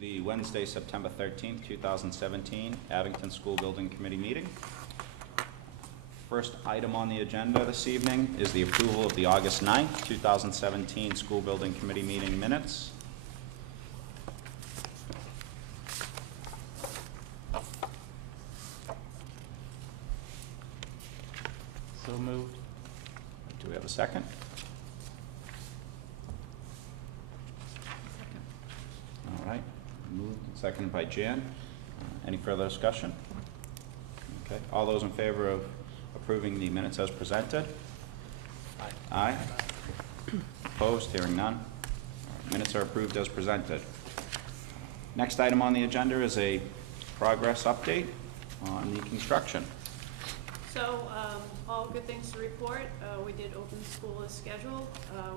the Wednesday, September 13th, 2017 Abington School Building Committee meeting. First item on the agenda this evening is the approval of the August 9th, 2017 School Building Committee meeting minutes. So moved. Do we have a second? All right, moved and seconded by Jan. Any further discussion? Okay, all those in favor of approving the minutes as presented? Aye. Opposed? Hearing none. All right, minutes are approved as presented. Next item on the agenda is a progress update on the construction. So, all good things to report. We did open school as scheduled.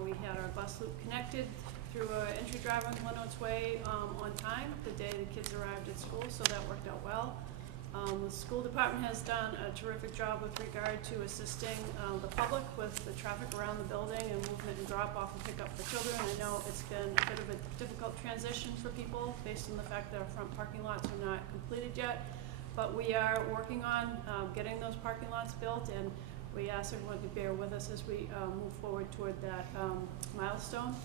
We had our bus loop connected through an entry drive on Glenoaks Way on time the day the kids arrived at school, so that worked out well. The school department has done a terrific job with regard to assisting the public with the traffic around the building and movement and drop off and pick up for children. I know it's been a bit of a difficult transition for people based on the fact that our front parking lots are not completed yet. But we are working on getting those parking lots built, and we ask everyone to bear with us as we move forward toward that milestone.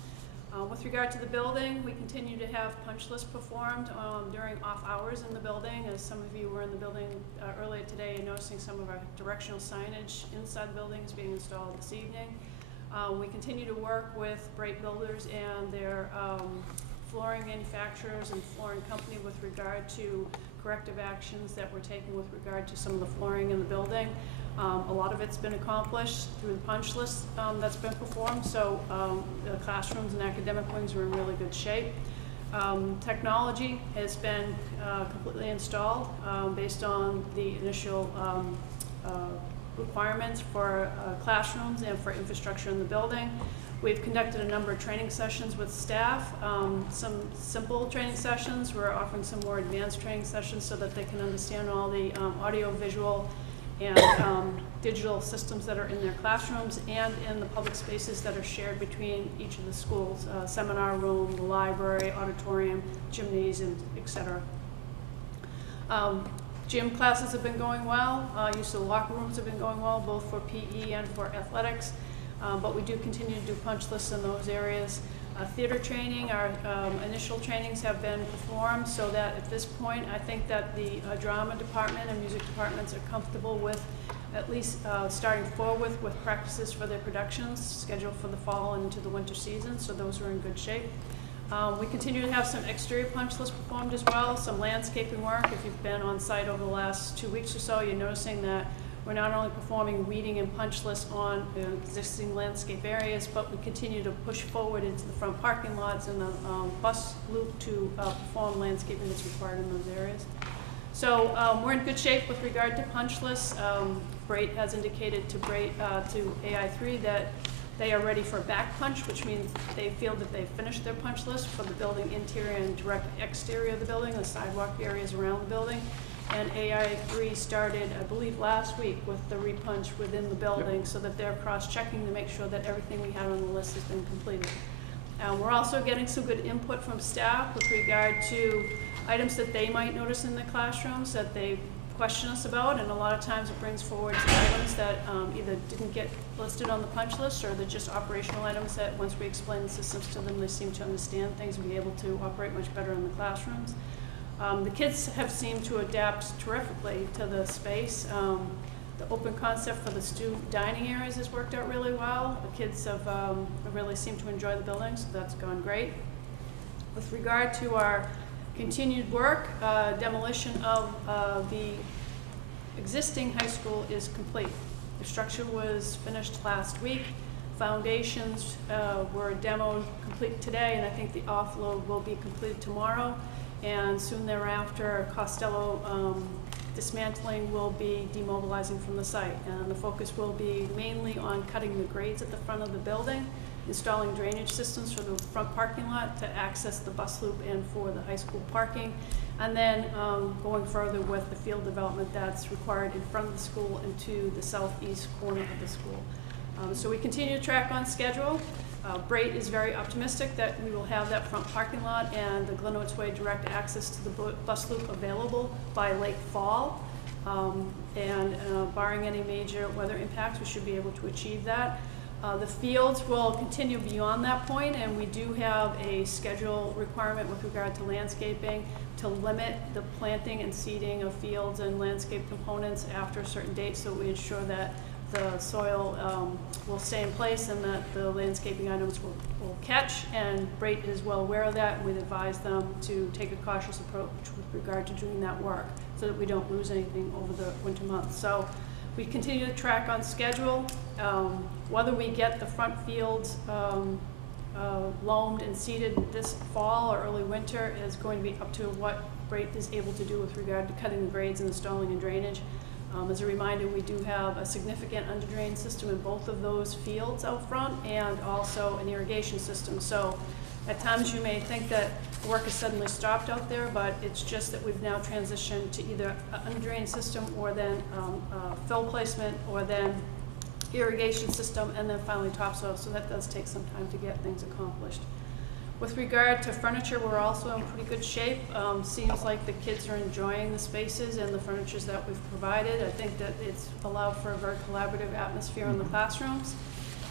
With regard to the building, we continue to have punch lists performed during off hours in the building. As some of you were in the building earlier today, you're noticing some of our directional signage inside the building is being installed this evening. We continue to work with Bright Builders and their flooring manufacturers and flooring company with regard to corrective actions that we're taking with regard to some of the flooring in the building. A lot of it's been accomplished through the punch list that's been performed, so the classrooms and academic wings are in really good shape. Technology has been completely installed based on the initial requirements for classrooms and for infrastructure in the building. We've conducted a number of training sessions with staff, some simple training sessions. We're offering some more advanced training sessions so that they can understand all the audio, visual, and digital systems that are in their classrooms and in the public spaces that are shared between each of the schools, seminar room, the library, auditorium, gymnasium, etc. Gym classes have been going well. Use of the locker rooms have been going well, both for PE and for athletics. But we do continue to do punch lists in those areas. Theater training, our initial trainings have been performed, so that at this point I think that the drama department and music departments are comfortable with at least starting forward with practices for their productions scheduled for the fall and into the winter season, so those are in good shape. We continue to have some exterior punch lists performed as well, some landscaping work. If you've been on site over the last 2 weeks or so, you're noticing that we're not only performing weeding and punch lists on existing landscape areas, but we continue to push forward into the front parking lots and the bus loop to perform landscaping that's required in those areas. So we're in good shape with regard to punch lists. Bright has indicated to AI3 that they are ready for back punch, which means they feel that they've finished their punch list for the building interior and direct exterior of the building, the sidewalk areas around the building. And AI3 started, I believe, last week with the repunch within the building, so that they're cross-checking to make sure that everything we had on the list has been completed. We're also getting some good input from staff with regard to items that they might notice in the classrooms that they question us about, and a lot of times it brings forward some items that either didn't get listed on the punch list, or they're just operational items that once we explain the systems to them, they seem to understand things and be able to operate much better in the classrooms. The kids have seemed to adapt terrifically to the space. The open concept for the student dining areas has worked out really well. The kids have really seemed to enjoy the building, so that's gone great. With regard to our continued work, demolition of the existing high school is complete. The structure was finished last week. Foundations were demoed complete today, and I think the offload will be completed tomorrow. And soon thereafter, Costello dismantling will be demobilizing from the site. And the focus will be mainly on cutting the grades at the front of the building, installing drainage systems for the front parking lot to access the bus loop and for the high school parking, and then going further with the field development that's required in front of the school and to the southeast corner of the school. So we continue to track on schedule. Brait is very optimistic that we will have that front parking lot and the Glenwood's Way direct access to the bus loop available by late fall. Barring any major weather impacts, we should be able to achieve that. The fields will continue beyond that point, and we do have a schedule requirement with regard to landscaping to limit the planting and seeding of fields and landscape components after a certain date, so we ensure that the soil will stay in place and that the landscaping items will catch. And Brait is well aware of that, and we'd advise them to take a cautious approach with regard to doing that work so that we don't lose anything over the winter months. So we continue to track on schedule. Whether we get the front fields loamed and seeded this fall or early winter is going to be up to what Brait is able to do with regard to cutting the grades and installing and drainage. As a reminder, we do have a significant under-drain system in both of those fields out front and also an irrigation system. So at times you may think that the work is suddenly stopped out there, but it's just that we've now transitioned to either an under-drain system or then fill placement or then irrigation system and then finally topsoil. So that does take some time to get things accomplished. With regard to furniture, we're also in pretty good shape. Seems like the kids are enjoying the spaces and the furnitures that we've provided. I think that it's allowed for a very collaborative atmosphere in the classrooms.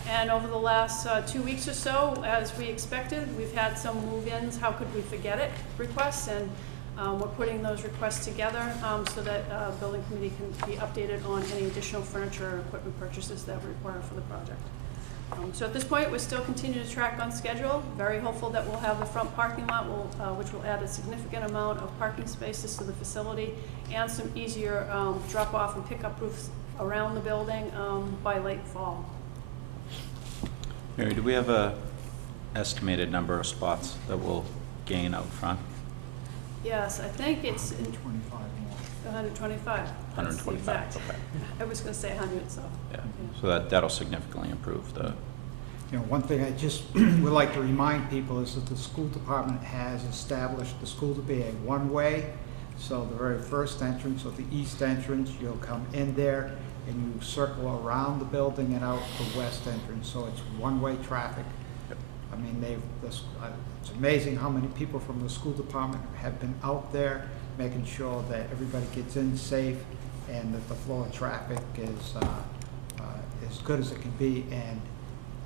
And over the last 2 weeks or so, as we expected, we've had some move-ins, how could we forget it, requests, and we're putting those requests together so that building committee can be updated on any additional furniture or equipment purchases that we require for the project. So at this point, we still continue to track on schedule. Very hopeful that we'll have the front parking lot, which will add a significant amount of parking spaces to the facility and some easier drop-off and pick-up roofs around the building by late fall. Mary, do we have a estimated number of spots that we'll gain out front? Yes, I think it's in 25 more. 125. 125, That's the exact. okay. I was going to say 100, so. Yeah, so that'll significantly improve the, You know, one thing I just would like to remind people is that the school department has established the school to be a one-way. So the very first entrance, or the east entrance, you'll come in there and you circle around the building and out the west entrance. So it's one-way traffic. Yep. I mean, it's amazing how many people from the school department have been out there making sure that everybody gets in safe and that the flow of traffic is as good as it can be. And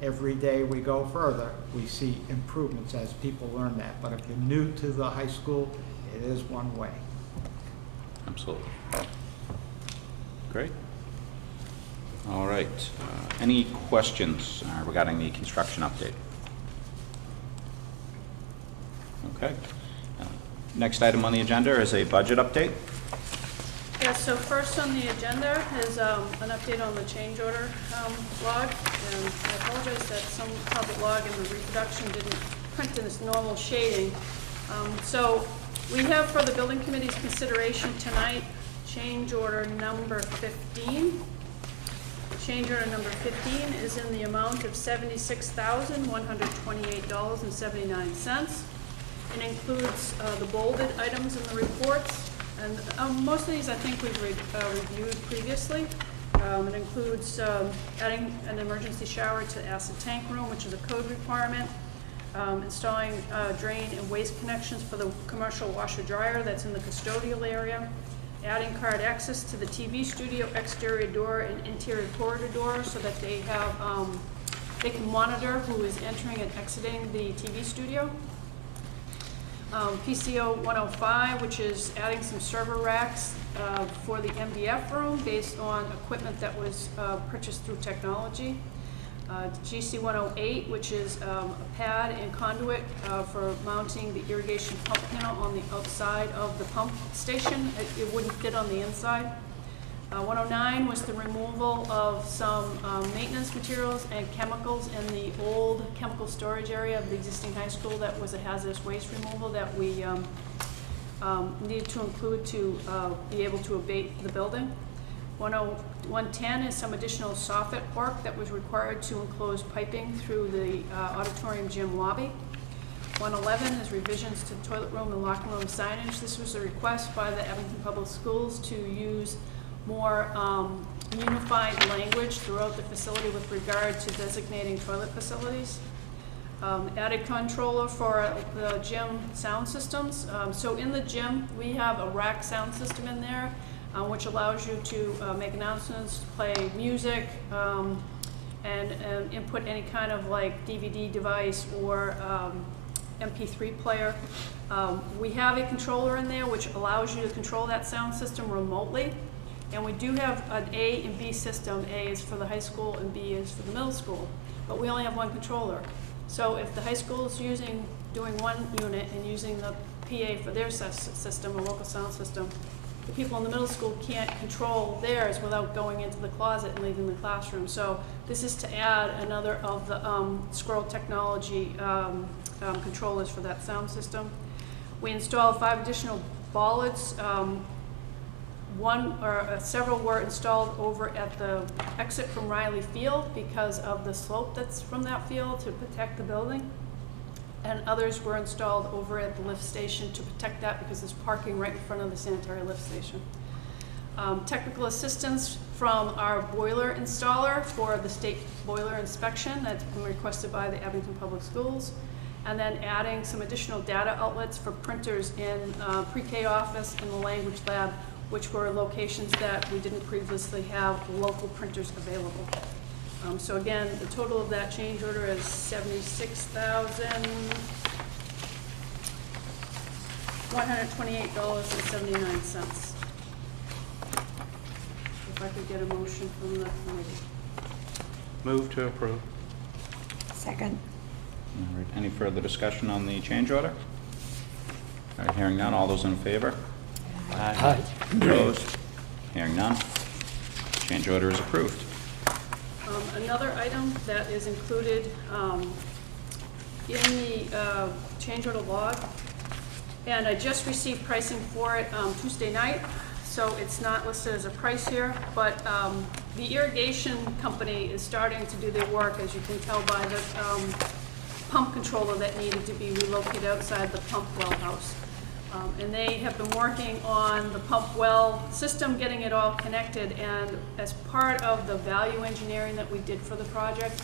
every day we go further, we see improvements as people learn that. But if you're new to the high school, it is one way. absolutely. Great. All right. Any questions regarding the construction update? Okay. Next item on the agenda is a budget update. Yeah, so first on the agenda is an update on the change order log. And I apologize that somehow the log in the reproduction didn't print in its normal shading. So we have for the building committee's consideration tonight, change order number 15. Change order number 15 is in the amount of $76,128.79. It includes the bolded items in the reports, and most of these I think we've reviewed previously. It includes adding an emergency shower to acid tank room, which is a code requirement, installing drain and waste connections for the commercial washer dryer that's in the custodial area, adding card access to the TV studio exterior door and interior corridor door so that they have they can monitor who is entering and exiting the TV studio. PCO 105, which is adding some server racks for the MDF room based on equipment that was purchased through technology. GC 108, which is a pad and conduit for mounting the irrigation pump panel on the outside of the pump station. It wouldn't fit on the inside. 109 was the removal of some maintenance materials and chemicals in the old chemical storage area of the existing high school that was a hazardous waste removal that we needed to include to be able to abate the building. 110 is some additional soffit work that was required to enclose piping through the auditorium gym lobby. 111 is revisions to toilet room and locker room signage. This was a request by the Abington Public Schools to use more unified language throughout the facility with regard to designating toilet facilities. Added controller for the gym sound systems. So in the gym, we have a rack sound system in there, which allows you to make announcements, play music, and input any kind of like DVD device or MP3 player. We have a controller in there which allows you to control that sound system remotely. And we do have an A and B system. A is for the high school and B is for the middle school. But we only have one controller. So if the high school is doing one unit and using the PA for their system, a local sound system, the people in the middle school can't control theirs without going into the closet and leaving the classroom. So this is to add another of the Scroll Technology controllers for that sound system. We installed 5 additional bollards. Several were installed over at the exit from Riley Field because of the slope that's from that field to protect the building. And others were installed over at the lift station to protect that because there's parking right in front of the sanitary lift station. Technical assistance from our boiler installer for the state boiler inspection that's been requested by the Abington Public Schools. And then adding some additional data outlets for printers in pre-K office and the language lab, which were locations that we didn't previously have local printers available. So again, the total of that change order is $76,128.79. If I could get a motion from the committee. Move to approve. Second. All right, any further discussion on the change order? All right, hearing none, all those in favor? Aye. Opposed? Hearing none. Change order is approved. Another item that is included in the change order log, and I just received pricing for it Tuesday night, so it's not listed as a price here, but the irrigation company is starting to do their work, as you can tell by the pump controller that needed to be relocated outside the pump well house. And they have been working on the pump well system, getting it all connected, and as part of the value engineering that we did for the project,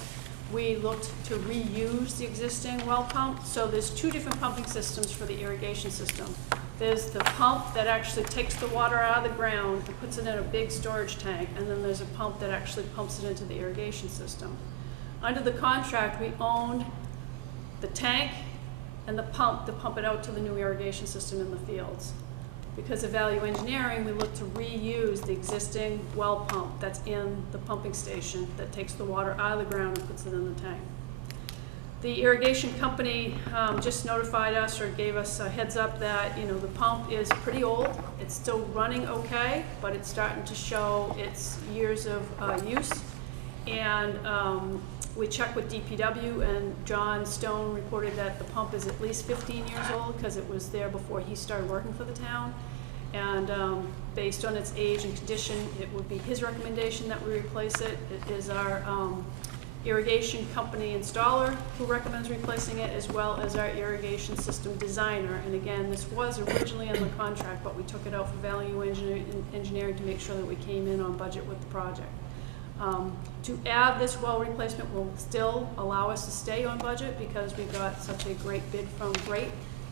we looked to reuse the existing well pump. So there's 2 different pumping systems for the irrigation system. There's the pump that actually takes the water out of the ground and puts it in a big storage tank, and then there's a pump that actually pumps it into the irrigation system. Under the contract, we owned the tank and the pump to pump it out to the new irrigation system in the fields. Because of value engineering, we look to reuse the existing well pump that's in the pumping station that takes the water out of the ground and puts it in the tank. The irrigation company just notified us or gave us a heads up that, you know, the pump is pretty old. It's still running okay, but it's starting to show its years of use. And we checked with DPW, and John Stone reported that the pump is at least 15 years old because it was there before he started working for the town. And based on its age and condition, it would be his recommendation that we replace it. It is our irrigation company installer who recommends replacing it, as well as our irrigation system designer. And again, this was originally in the contract, but we took it out for value engineering to make sure that we came in on budget with the project. To add this well replacement will still allow us to stay on budget because we got such a great bid from Great,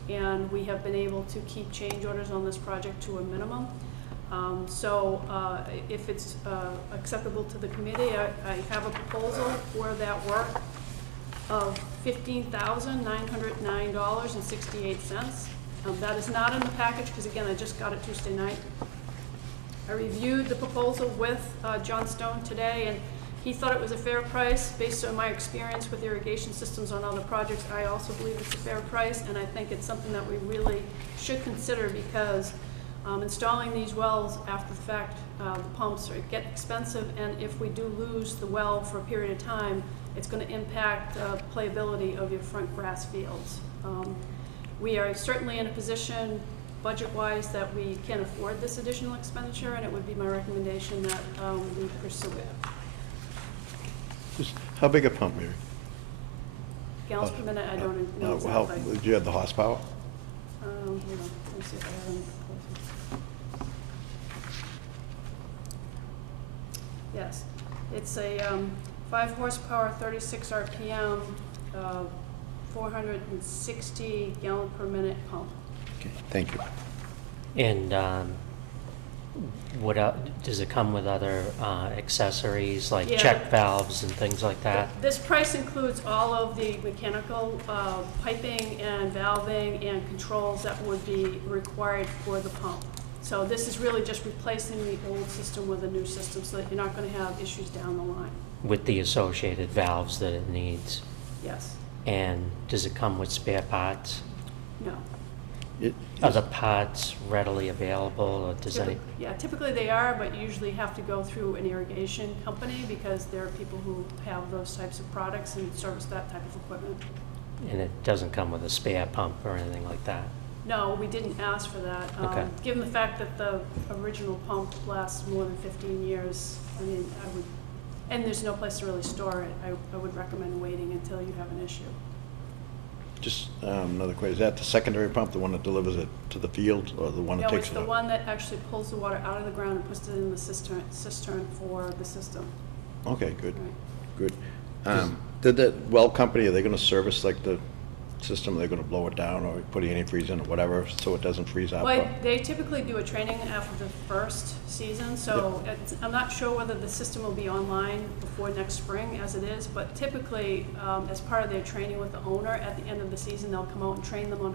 and we have been able to keep change orders on this project to a minimum. If it's acceptable to the committee, I have a proposal for that work of $15,909.68. That is not in the package because, again, I just got it Tuesday night. I reviewed the proposal with John Stone today, and he thought it was a fair price. Based on my experience with irrigation systems on other projects, I also believe it's a fair price, and I think it's something that we really should consider because installing these wells after the fact, the pumps get expensive, and if we do lose the well for a period of time, it's going to impact playability of your front grass fields. We are certainly in a position budget-wise that we can afford this additional expenditure, and it would be my recommendation that we pursue it. How big a pump, Mary? Gallons per minute, I don't know How, exactly. do you have the horsepower? Hold on, let me see if I have any proposals. Yes, it's a 5 horsepower, 36 RPM 460 gallon per minute pump. Okay, thank you. And does it come with other accessories like Yeah. check valves and things like that? This price includes all of the mechanical piping and valving and controls that would be required for the pump. So this is really just replacing the old system with a new system so that you're not going to have issues down the line. With the associated valves that it needs? Yes. And does it come with spare parts? No. Are the parts readily available, or does any? Yeah, typically they are, but you usually have to go through an irrigation company because there are people who have those types of products and service that type of equipment. And it doesn't come with a spare pump or anything like that? No, we didn't ask for that. Okay. Given the fact that the original pump lasts more than 15 years, I mean, and there's no place to really store it, I would recommend waiting until you have an issue. Just another question, is that the secondary pump, the one that delivers it to the field, or the one that No, takes it's it the up? one that actually pulls the water out of the ground and puts it in the cistern for the system. Okay, good, Right. good. Did that well company, are they gonna service like the system, they're gonna blow it down, or put antifreeze in, or whatever, so it doesn't freeze out? Well, they typically do a training after the first season, so I'm not sure whether the system will be online before next spring as it is, but typically, as part of their training with the owner, at the end of the season, they'll come out and train them on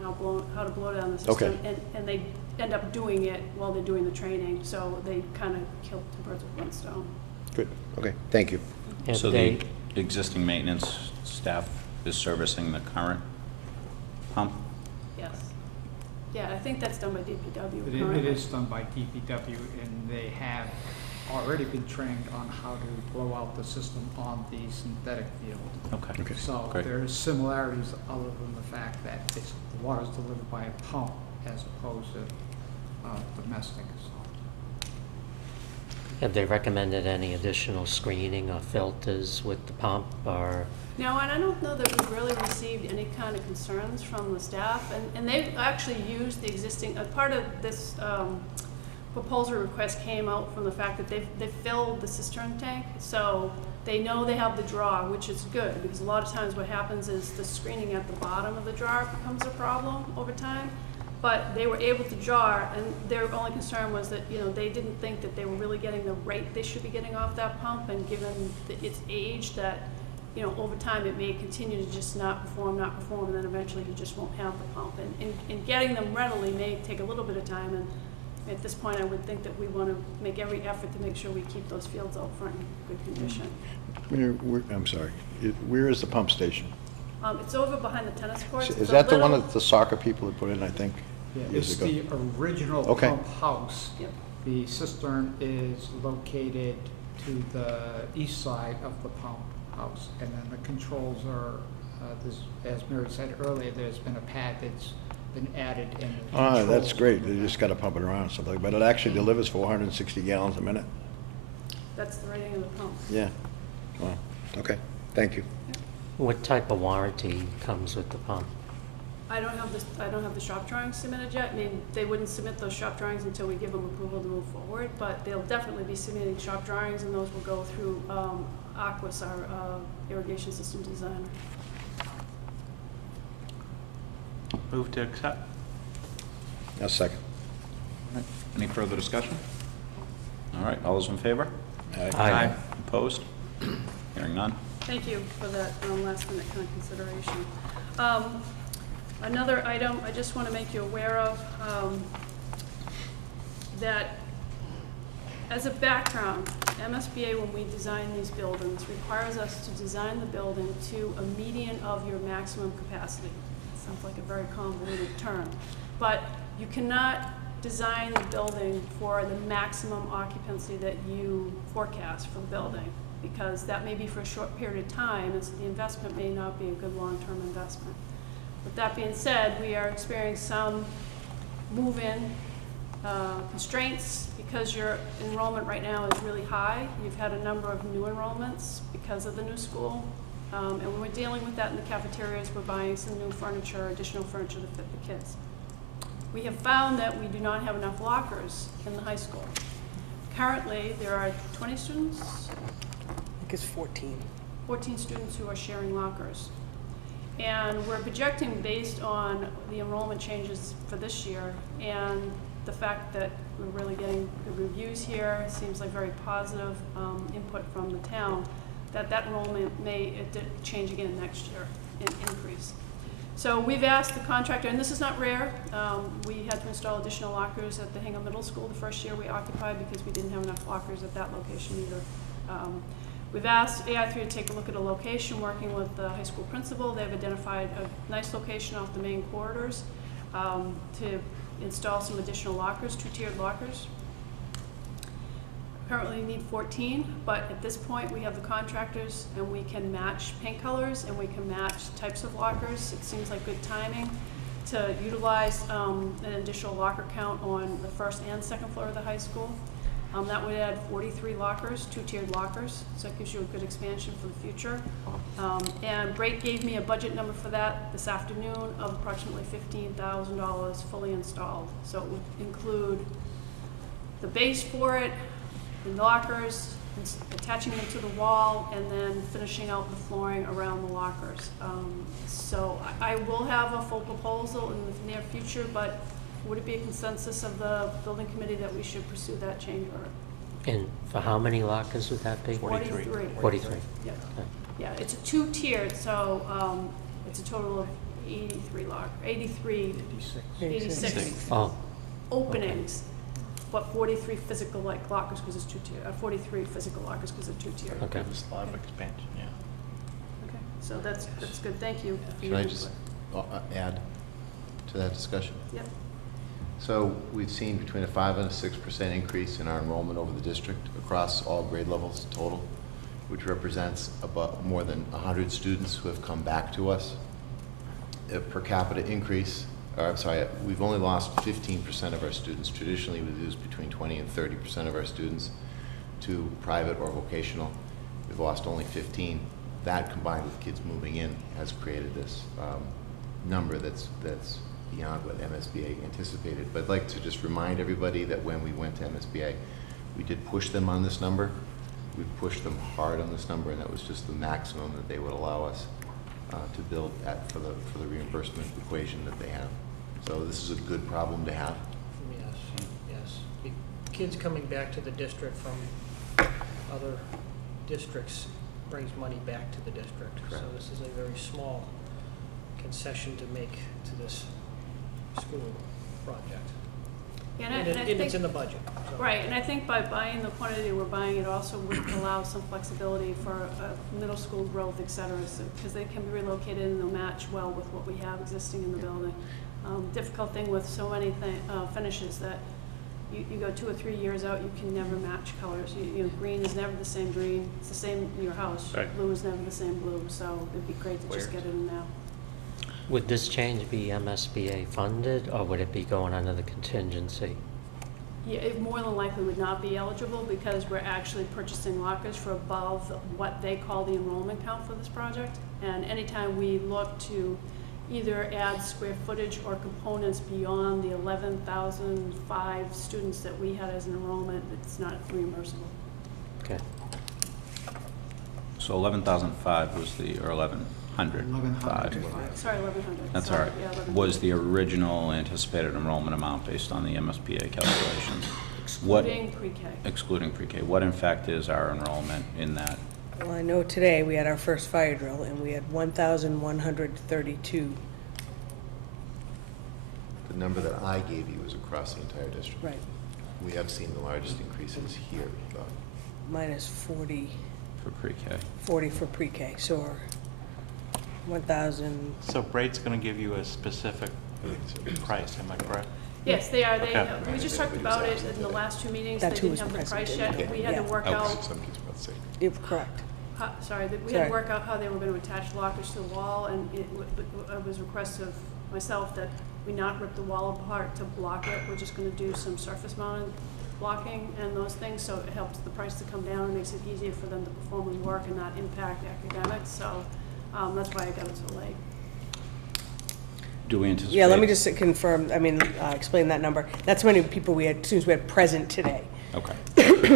how to blow down the system. Okay. And they end up doing it while they're doing the training, so they kind of kill two birds with one stone. Good, okay, thank you. Have So they- the existing maintenance staff is servicing the current pump? Yes. Yeah, I think that's done by DPW It currently. is done by DPW, and they have already been trained on how to blow out the system on the synthetic field. Okay. Okay. So Great. there are similarities other than the fact that the water is delivered by a pump as opposed to domestic. So Have they recommended any additional screening or filters with the pump, or? No, and I don't know that we've really received any kind of concerns from the staff, and they've actually used the existing, part of this proposal request came out from the fact that they've filled the cistern tank, so they know they have the draw, which is good, because a lot of times what happens is the screening at the bottom of the jar becomes a problem over time. But they were able to jar, and their only concern was that, you know, they didn't think that they were really getting the rate they should be getting off that pump, and given its age, that, you know, over time it may continue to just not perform, and then eventually you just won't have the pump. And getting them readily may take a little bit of time, and at this point I would think that we want to make every effort to make sure we keep those fields out front in good condition. I'm sorry, where is the pump station? It's over behind the tennis courts. Is It's a that the one little- that the soccer people had put in, I think, yeah, years it's ago? the original Okay. pump house. Yep. The cistern is located to the east side of the pump house, and then the controls are, as Mary said earlier, there's been a pad that's been added in. the Ah, that's controls great, for they that. just gotta pump it around or something, but it actually delivers 460 gallons a minute? That's the rating of the pump. Yeah, wow, okay, thank you. What type of warranty comes with the pump? I don't have the shop drawings submitted yet. I mean, they wouldn't submit those shop drawings until we give them approval to move forward, but they'll definitely be submitting shop drawings, and those will go through Aquas, our irrigation system designer. Move to accept. A second. All right. Any further discussion? All right, all those in favor? Aye. Opposed? Hearing none? Thank you for that last minute kind of consideration. Another item I just want to make you aware of, that as a background, MSBA, when we design these buildings, requires us to design the building to a median of your maximum capacity. Sounds like a very convoluted term, but you cannot design the building for the maximum occupancy that you forecast for the building, because that may be for a short period of time, and so the investment may not be a good long-term investment. With that being said, we are experiencing some move-in constraints because your enrollment right now is really high. You've had a number of new enrollments because of the new school, and we're dealing with that in the cafeterias. We're buying some new furniture, additional furniture to fit the kids. We have found that we do not have enough lockers in the high school. Currently, there are 20 students, I think it's 14. 14 students who are sharing lockers. And we're projecting based on the enrollment changes for this year and the fact that we're really getting good reviews here, it seems like very positive input from the town, that enrollment may change again next year, increase. So we've asked the contractor, and this is not rare, we had to install additional lockers at the Hingham Middle School the first year we occupied because we didn't have enough lockers at that location either. We've asked AI3 to take a look at a location, working with the high school principal. They've identified a nice location off the main corridors to install some additional lockers, 2-tiered lockers. Currently need 14, but at this point we have the contractors and we can match paint colors and we can match types of lockers. It seems like good timing to utilize an additional locker count on the first and second floor of the high school. That would add 43 lockers, 2-tiered lockers, so it gives you a good expansion for the future. And Brake gave me a budget number for that this afternoon of approximately $15,000 fully installed. So it would include the base for it, the lockers, attaching them to the wall, and then finishing out the flooring around the lockers. So I will have a full proposal in the near future, but would it be a consensus of the building committee that we should pursue that change order? And for how many lockers would that be? 43. 43. Yeah, yeah, it's a 2-tiered, so it's a total of 83 86 Oh, openings, but 43 physical lockers because it's 2-tiered, 43 physical lockers because it's 2-tiered. okay. There's a lot of expansion, yeah. Okay, so that's good, thank you. for Can your I just add to that discussion? Yep. So we've seen between a 5% and a 6% increase in our enrollment over the district across all grade levels total, which represents about more than 100 students who have come back to us. A per capita increase, or I'm sorry, we've only lost 15% of our students. Traditionally, we lose between 20 and 30% of our students to private or vocational. We've lost only 15. That combined with kids moving in has created this number that's beyond what MSBA anticipated. But I'd like to just remind everybody that when we went to MSBA, we did push them on this number. We pushed them hard on this number, and that was just the maximum that they would allow us to build at for the reimbursement equation that they have. So this is a good problem to have. Yes. The kids coming back to the district from other districts brings money back to the district. Correct. So this is a very small concession to make to this school project. And And I it's think, in the budget. So. right, and I think by buying the quantity we're buying, it also would allow some flexibility for middle school growth, et cetera, because they can be relocated and they'll match well with what we have existing in the building. Difficult thing with so many finishes that you go 2 or 3 years out, you can never match colors. You know, green is never the same green. It's the same in your house. Right. Blue is never the same blue. So it'd be great to just get it in now. Would this change be MSBA funded, or would it be going under the contingency? Yeah, it more than likely would not be eligible because we're actually purchasing lockers for above what they call the enrollment count for this project. And anytime we look to either add square footage or components beyond the 11,005 students that we had as an enrollment, it's not reimbursable. Okay. So 11,005 was the, or 1,100. 1,100. Sorry, 1,100. That's all Sorry, right. yeah, 1,100. Was the original anticipated enrollment amount based on the MSBA calculations? What- Excluding pre-K. Excluding pre-K. What in fact is our enrollment in that? Well, I know today we had our first fire drill and we had 1,132. The number that I gave you is across the entire district. Right. We have seen the largest increases here. Minus 40 For pre-K. for pre-K, so 1,000. So Braid's gonna give you a specific price, am I correct? Yes, they are. Okay. We just talked about it in the last 2 meetings. They That's who didn't was have the price present, yet. We had to yeah. work Oh, out, some kids about to say. You're correct. we had to work out how they were going to attach lockers to the wall, and it was a request of myself that we not rip the wall apart to block it. We're just going to do some surface mounted blocking and those things, so it helps the price to come down and makes it easier for them to perform and work and not impact academics. So that's why I got it so late. Do we anticipate? Yeah, let me just confirm, explain that number. That's how many people we had, students we had present today, Okay,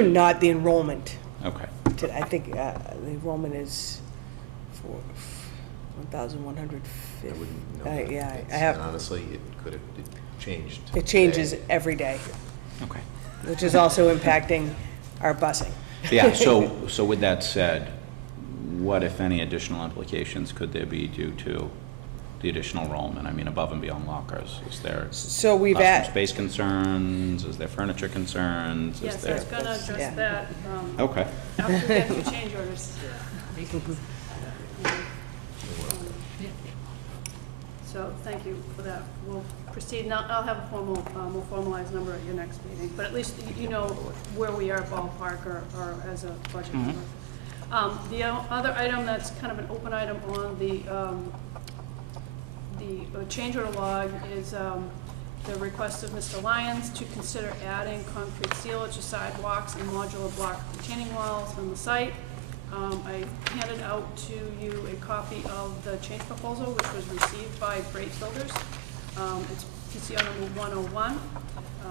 not the enrollment. okay. I think the enrollment is 1,150. I wouldn't know that. Yeah, I It's- have, and honestly, it could have, it changed. it changes today. every day, Okay. which is also impacting our busing. Yeah, so with that said, what, if any, additional implications could there be due to the additional enrollment? I mean, above and beyond lockers, is there So we've classroom at, space concerns? Is there furniture concerns? Is Yes, I there? was gonna address Yeah. that, Okay. after we get to change orders. So, thank you for that. We'll proceed, now, I'll have a formal, more formalized number at your next meeting, but at least you know where we are ballpark or as a budget number. The other item that's kind of an open item on the change order log is, the request of Mr. Lyons to consider adding concrete sealage to sidewalks and modular block retaining walls on the site. I handed out to you a copy of the change proposal, which was received by Great Builders. It's PCO number 101,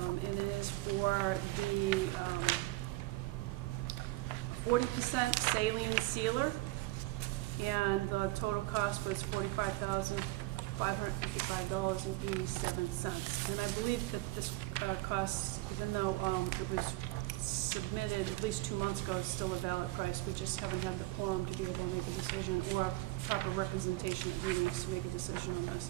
and it is for the 40% saline sealer, and the total cost was $45,555.87. And I believe that this cost, even though it was submitted at least 2 months ago, is still a valid price. We just haven't had the quorum to be able to make a decision or proper representation at meetings to make a decision on this.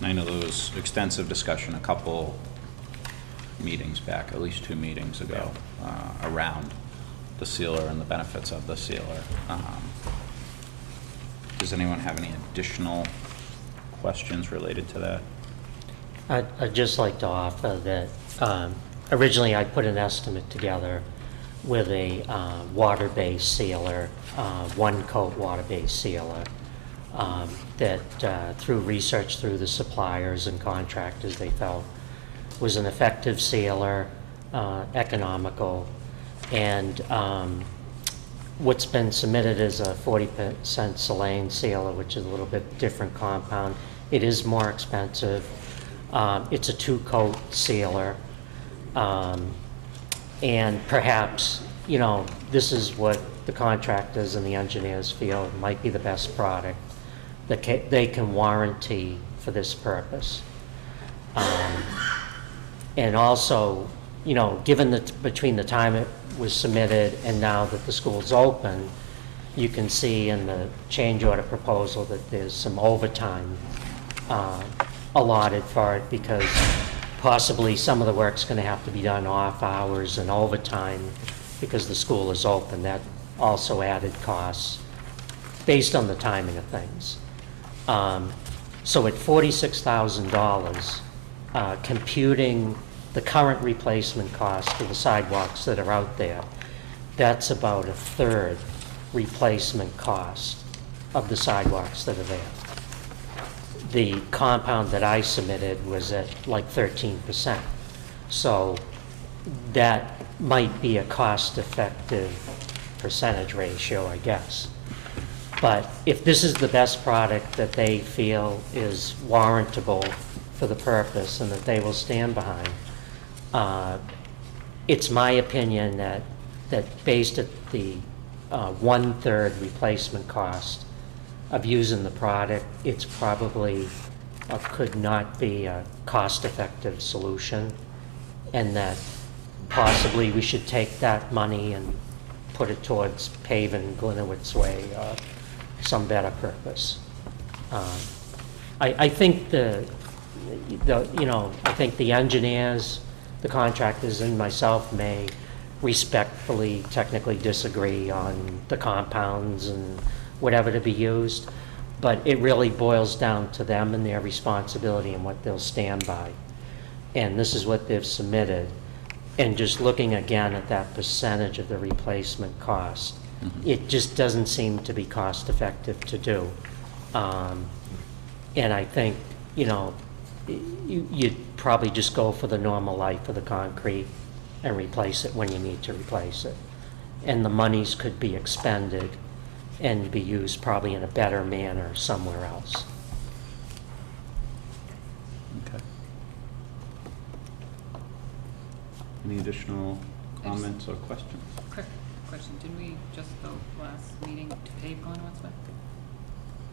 I know there was extensive discussion a couple meetings back, at least 2 meetings ago, around the sealer and the benefits of the sealer. Does anyone have any additional questions related to that? I'd just like to offer that originally I put an estimate together with a water-based sealer, one-coat water-based sealer, that through research through the suppliers and contractors, they felt was an effective sealer, economical, and what's been submitted is a 40% saline sealer, which is a little bit different compound. It is more expensive. It's a 2-coat sealer, and perhaps, you know, this is what the contractors and the engineers feel might be the best product that they can warranty for this purpose. And also, you know, given that between the time it was submitted and now that the school's open, you can see in the change order proposal that there's some overtime allotted for it, because possibly some of the work's going to have to be done off hours and overtime because the school is open. That also added costs based on the timing of things. So at $46,000, computing the current replacement cost for the sidewalks that are out there, that's about a third replacement cost of the sidewalks that are there. The compound that I submitted was at like 13%. So that might be a cost-effective percentage ratio, I guess. But if this is the best product that they feel is warrantable for the purpose and that they will stand behind, it's my opinion that based at the 1/3 replacement cost of using the product, it's probably could not be a cost-effective solution, and that possibly we should take that money and put it towards paving Glenowitz Way or some better purpose. I think I think the engineers, the contractors, and myself may respectfully technically disagree on the compounds and whatever to be used, but it really boils down to them and their responsibility and what they'll stand by. And this is what they've submitted. And just looking again at that percentage of the replacement cost, it just doesn't seem to be cost effective to do. And I think, you know, you'd probably just go for the normal life of the concrete and replace it when you need to replace it. And the monies could be expended and be used probably in a better manner somewhere else. Any additional comments or questions? Quick question, did we just vote last meeting to pay Glenn Westbeck?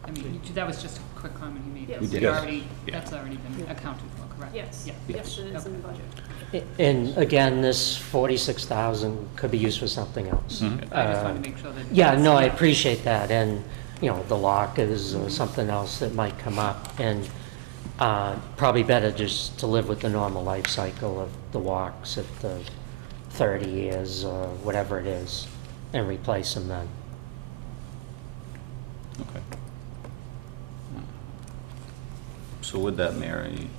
I mean, that was just a quick comment you made. Yes. We did. You Yes. already, Yeah. that's already been accounted for, correct? Yes, Yeah. yes, it is in the budget. And again, this 46,000 could be used for something else. Mhm. I just wanted to make sure that. Yeah, no, I appreciate that, and, you know, the lockers or something else that might come up, and probably better just to live with the normal life cycle of the walks at the 30 years or whatever it is, and replace them then. Okay. So with that, Mary,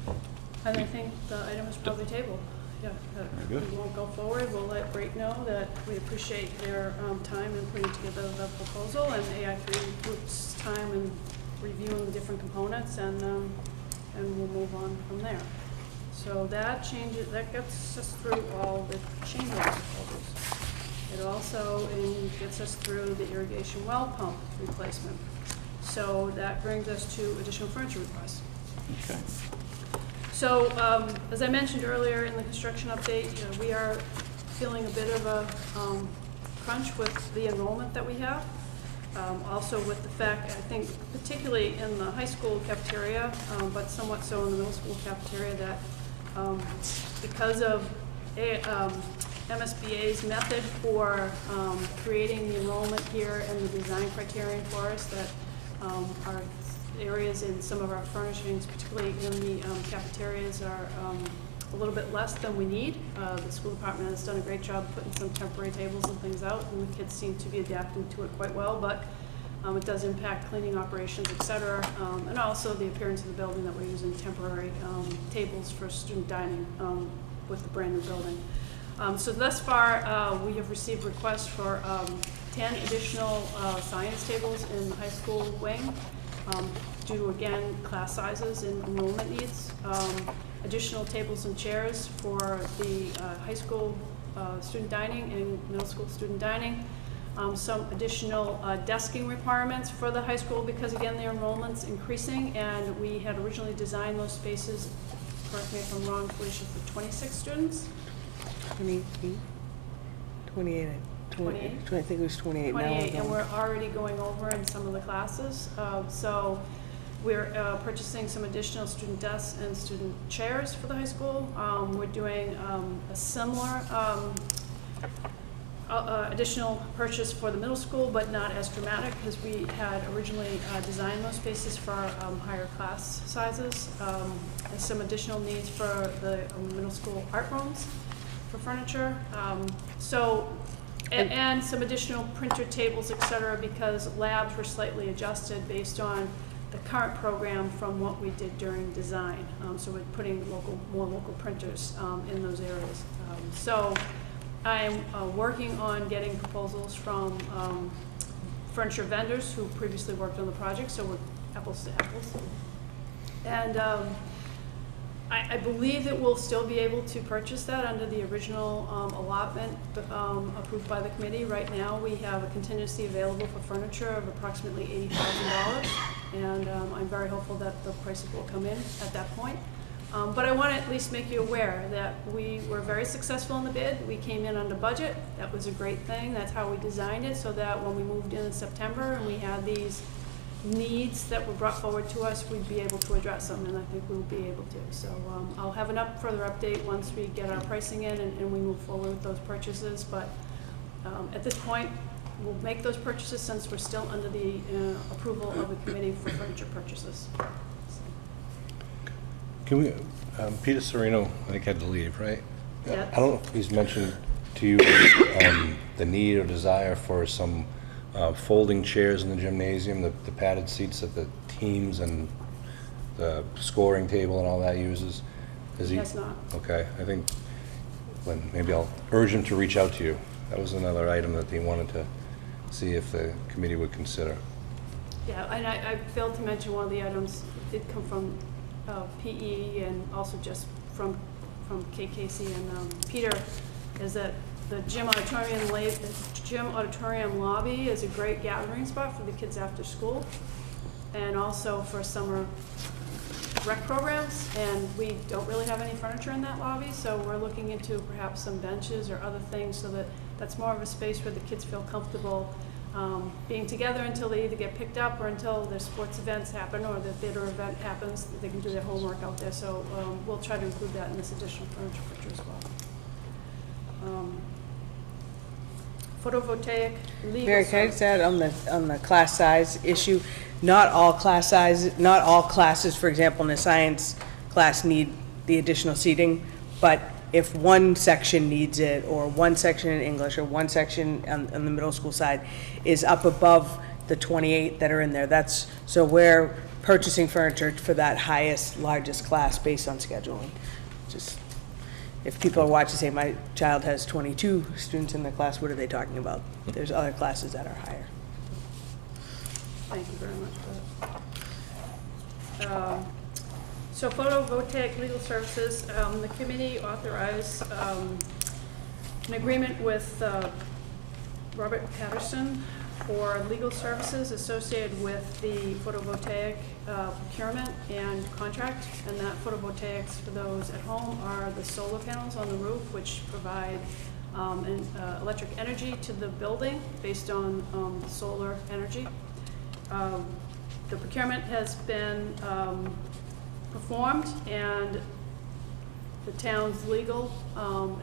And I think the item is probably tabled. Yeah, Very good. we won't go forward. We'll let Great know that we appreciate their time in putting together the proposal and AI3 Group's time in reviewing the different components, and we'll move on from there. So that gets us through all the change order proposals. It also gets us through the irrigation well pump replacement. So that brings us to additional furniture requests. okay. So, as I mentioned earlier in the construction update, we are feeling a bit of a crunch with the enrollment that we have. Also with the fact, I think particularly in the high school cafeteria, but somewhat so in the middle school cafeteria, that because of MSBA's method for creating the enrollment here and the design criterion for us, that our areas in some of our furnishings, particularly in the cafeterias, are a little bit less than we need. The school department has done a great job putting some temporary tables and things out, and the kids seem to be adapting to it quite well, but it does impact cleaning operations, et cetera, and also the appearance of the building, that we're using temporary tables for student dining with the brand new building. So thus far, we have received requests for 10 additional science tables in the high school wing, due to, again, class sizes and enrollment needs. Additional tables and chairs for the high school student dining and middle school student dining. Some additional desking requirements for the high school, because again, their enrollment's increasing, and we had originally designed those spaces, correct me if I'm wrong, Felicia, for 26 students. 28, 28. 28? I think it was 28 now. 28, and we're already going over in some of the classes. So we're purchasing some additional student desks and student chairs for the high school. We're doing a similar additional purchase for the middle school, but not as dramatic, because we had originally designed those spaces for higher class sizes. And some additional needs for the middle school art rooms for furniture. And some additional printer tables, et cetera, because labs were slightly adjusted based on the current program from what we did during design. So we're putting more local printers in those areas. So I'm working on getting proposals from furniture vendors who previously worked on the project, so we're apples to apples. And I believe that we'll still be able to purchase that under the original allotment approved by the committee. Right now, we have a contingency available for furniture of approximately $80,000, and I'm very hopeful that the prices will come in at that point. But I want to at least make you aware that we were very successful in the bid. We came in under budget. That was a great thing. That's how we designed it, so that when we moved in September and we had these needs that were brought forward to us, we'd be able to address them, and I think we'll be able to. So I'll have an further update once we get our pricing in and we move forward with those purchases. But at this point, we'll make those purchases since we're still under the approval of the committee for furniture purchases. Can we, Peter Serino, I think, had to leave, right? Yes. I don't know if he's mentioned to you the need or desire for some folding chairs in the gymnasium, the padded seats that the teams and the scoring table and all that uses. Is he? Yes, not. Okay, I think maybe I'll urge him to reach out to you. That was another item that he wanted to see if the committee would consider. Yeah, and I failed to mention one of the items did come from PE and also just from KKC and Peter, is that the gym auditorium lobby is a great gathering spot for the kids after school, and also for summer rec programs, and we don't really have any furniture in that lobby, so we're looking into perhaps some benches or other things so that that's more of a space where the kids feel comfortable being together until they either get picked up or until their sports events happen or the theater event happens, they can do their homework out there. So we'll try to include that in this additional furniture picture as well. Photovoltaic, legal. Mary, can I service. just add on the class size issue? Not all classes, for example, in a science class need the additional seating, but if one section needs it, or one section in English, or one section on the middle school side is up above the 28 that are in there, so we're purchasing furniture for that highest, largest class based on scheduling. Just, if people are watching, say, my child has 22 students in the class, what are they talking about? There's other classes that are higher. Thank you very much for that. So photovoltaic legal services, the committee authorized an agreement with Robert Patterson for legal services associated with the photovoltaic procurement and contract. And that photovoltaics, for those at home, are the solar panels on the roof, which provide electric energy to the building based on solar energy. The procurement has been performed, and the town's legal,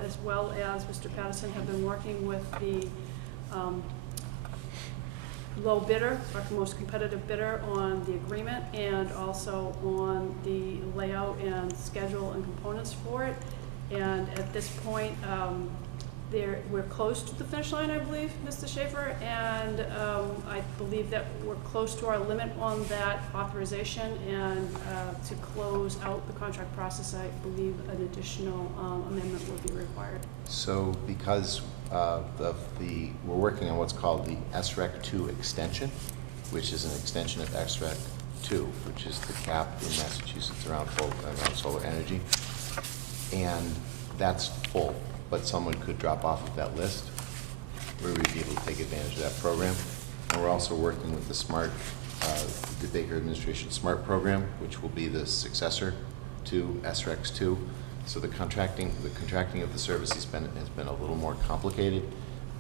as well as Mr. Patterson, have been working with the low bidder, or most competitive bidder, on the agreement and also on the layout and schedule and components for it. And at this point, we're close to the finish line, I believe, Mr. Schaefer, and I believe that we're close to our limit on that authorization, and to close out the contract process, I believe an additional amendment will be required. So because we're working on what's called the SREC 2 extension, which is an extension of SREC 2, which is the cap in Massachusetts around solar energy, and that's full. But someone could drop off of that list where we'd be able to take advantage of that program. And we're also working with the Baker Administration SMART program, which will be the successor to SREX 2. So the contracting of the service has been a little more complicated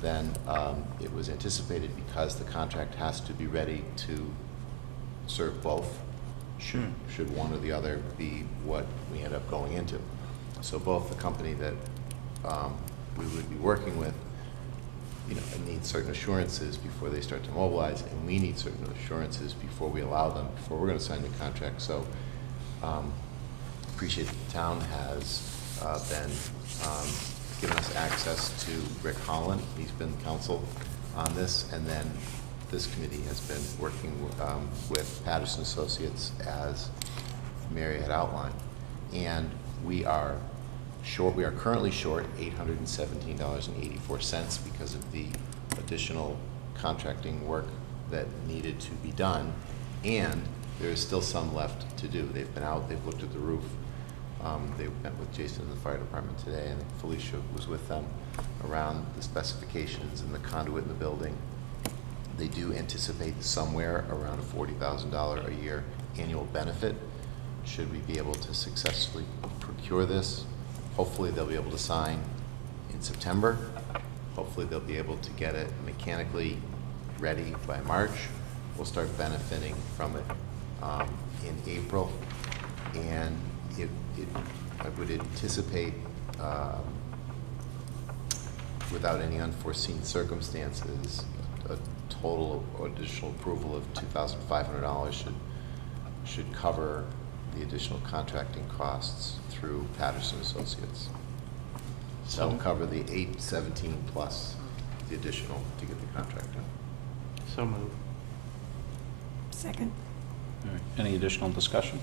than it was anticipated, because the contract has to be ready to serve both. Should one or the other be what we end up going into. So both the company that we would be working with, need certain assurances before they start to mobilize, and we need certain assurances before we allow them, before we're going to sign the contract. So appreciate that the town has been giving us access to Rick Holland. He's been counsel on this, and then this committee has been working with Patterson Associates, as Mary had outlined, and we are currently short $817.84 because of the additional contracting work that needed to be done, and there is still some left to do. They've been out, they've looked at the roof. They met with Jason in the fire department today, and Felicia was with them around the specifications and the conduit in the building. They do anticipate somewhere around a $40,000 a year annual benefit should we be able to successfully procure this. Hopefully they'll be able to sign in September. Hopefully they'll be able to get it mechanically ready by March. We'll start benefiting from it in April. And I would anticipate, without any unforeseen circumstances, a total additional approval of $2,500 should cover the additional contracting costs through Patterson Associates. So that'll cover the $817 plus the additional to get the contract done. So moved. Second. All right. Any additional discussion?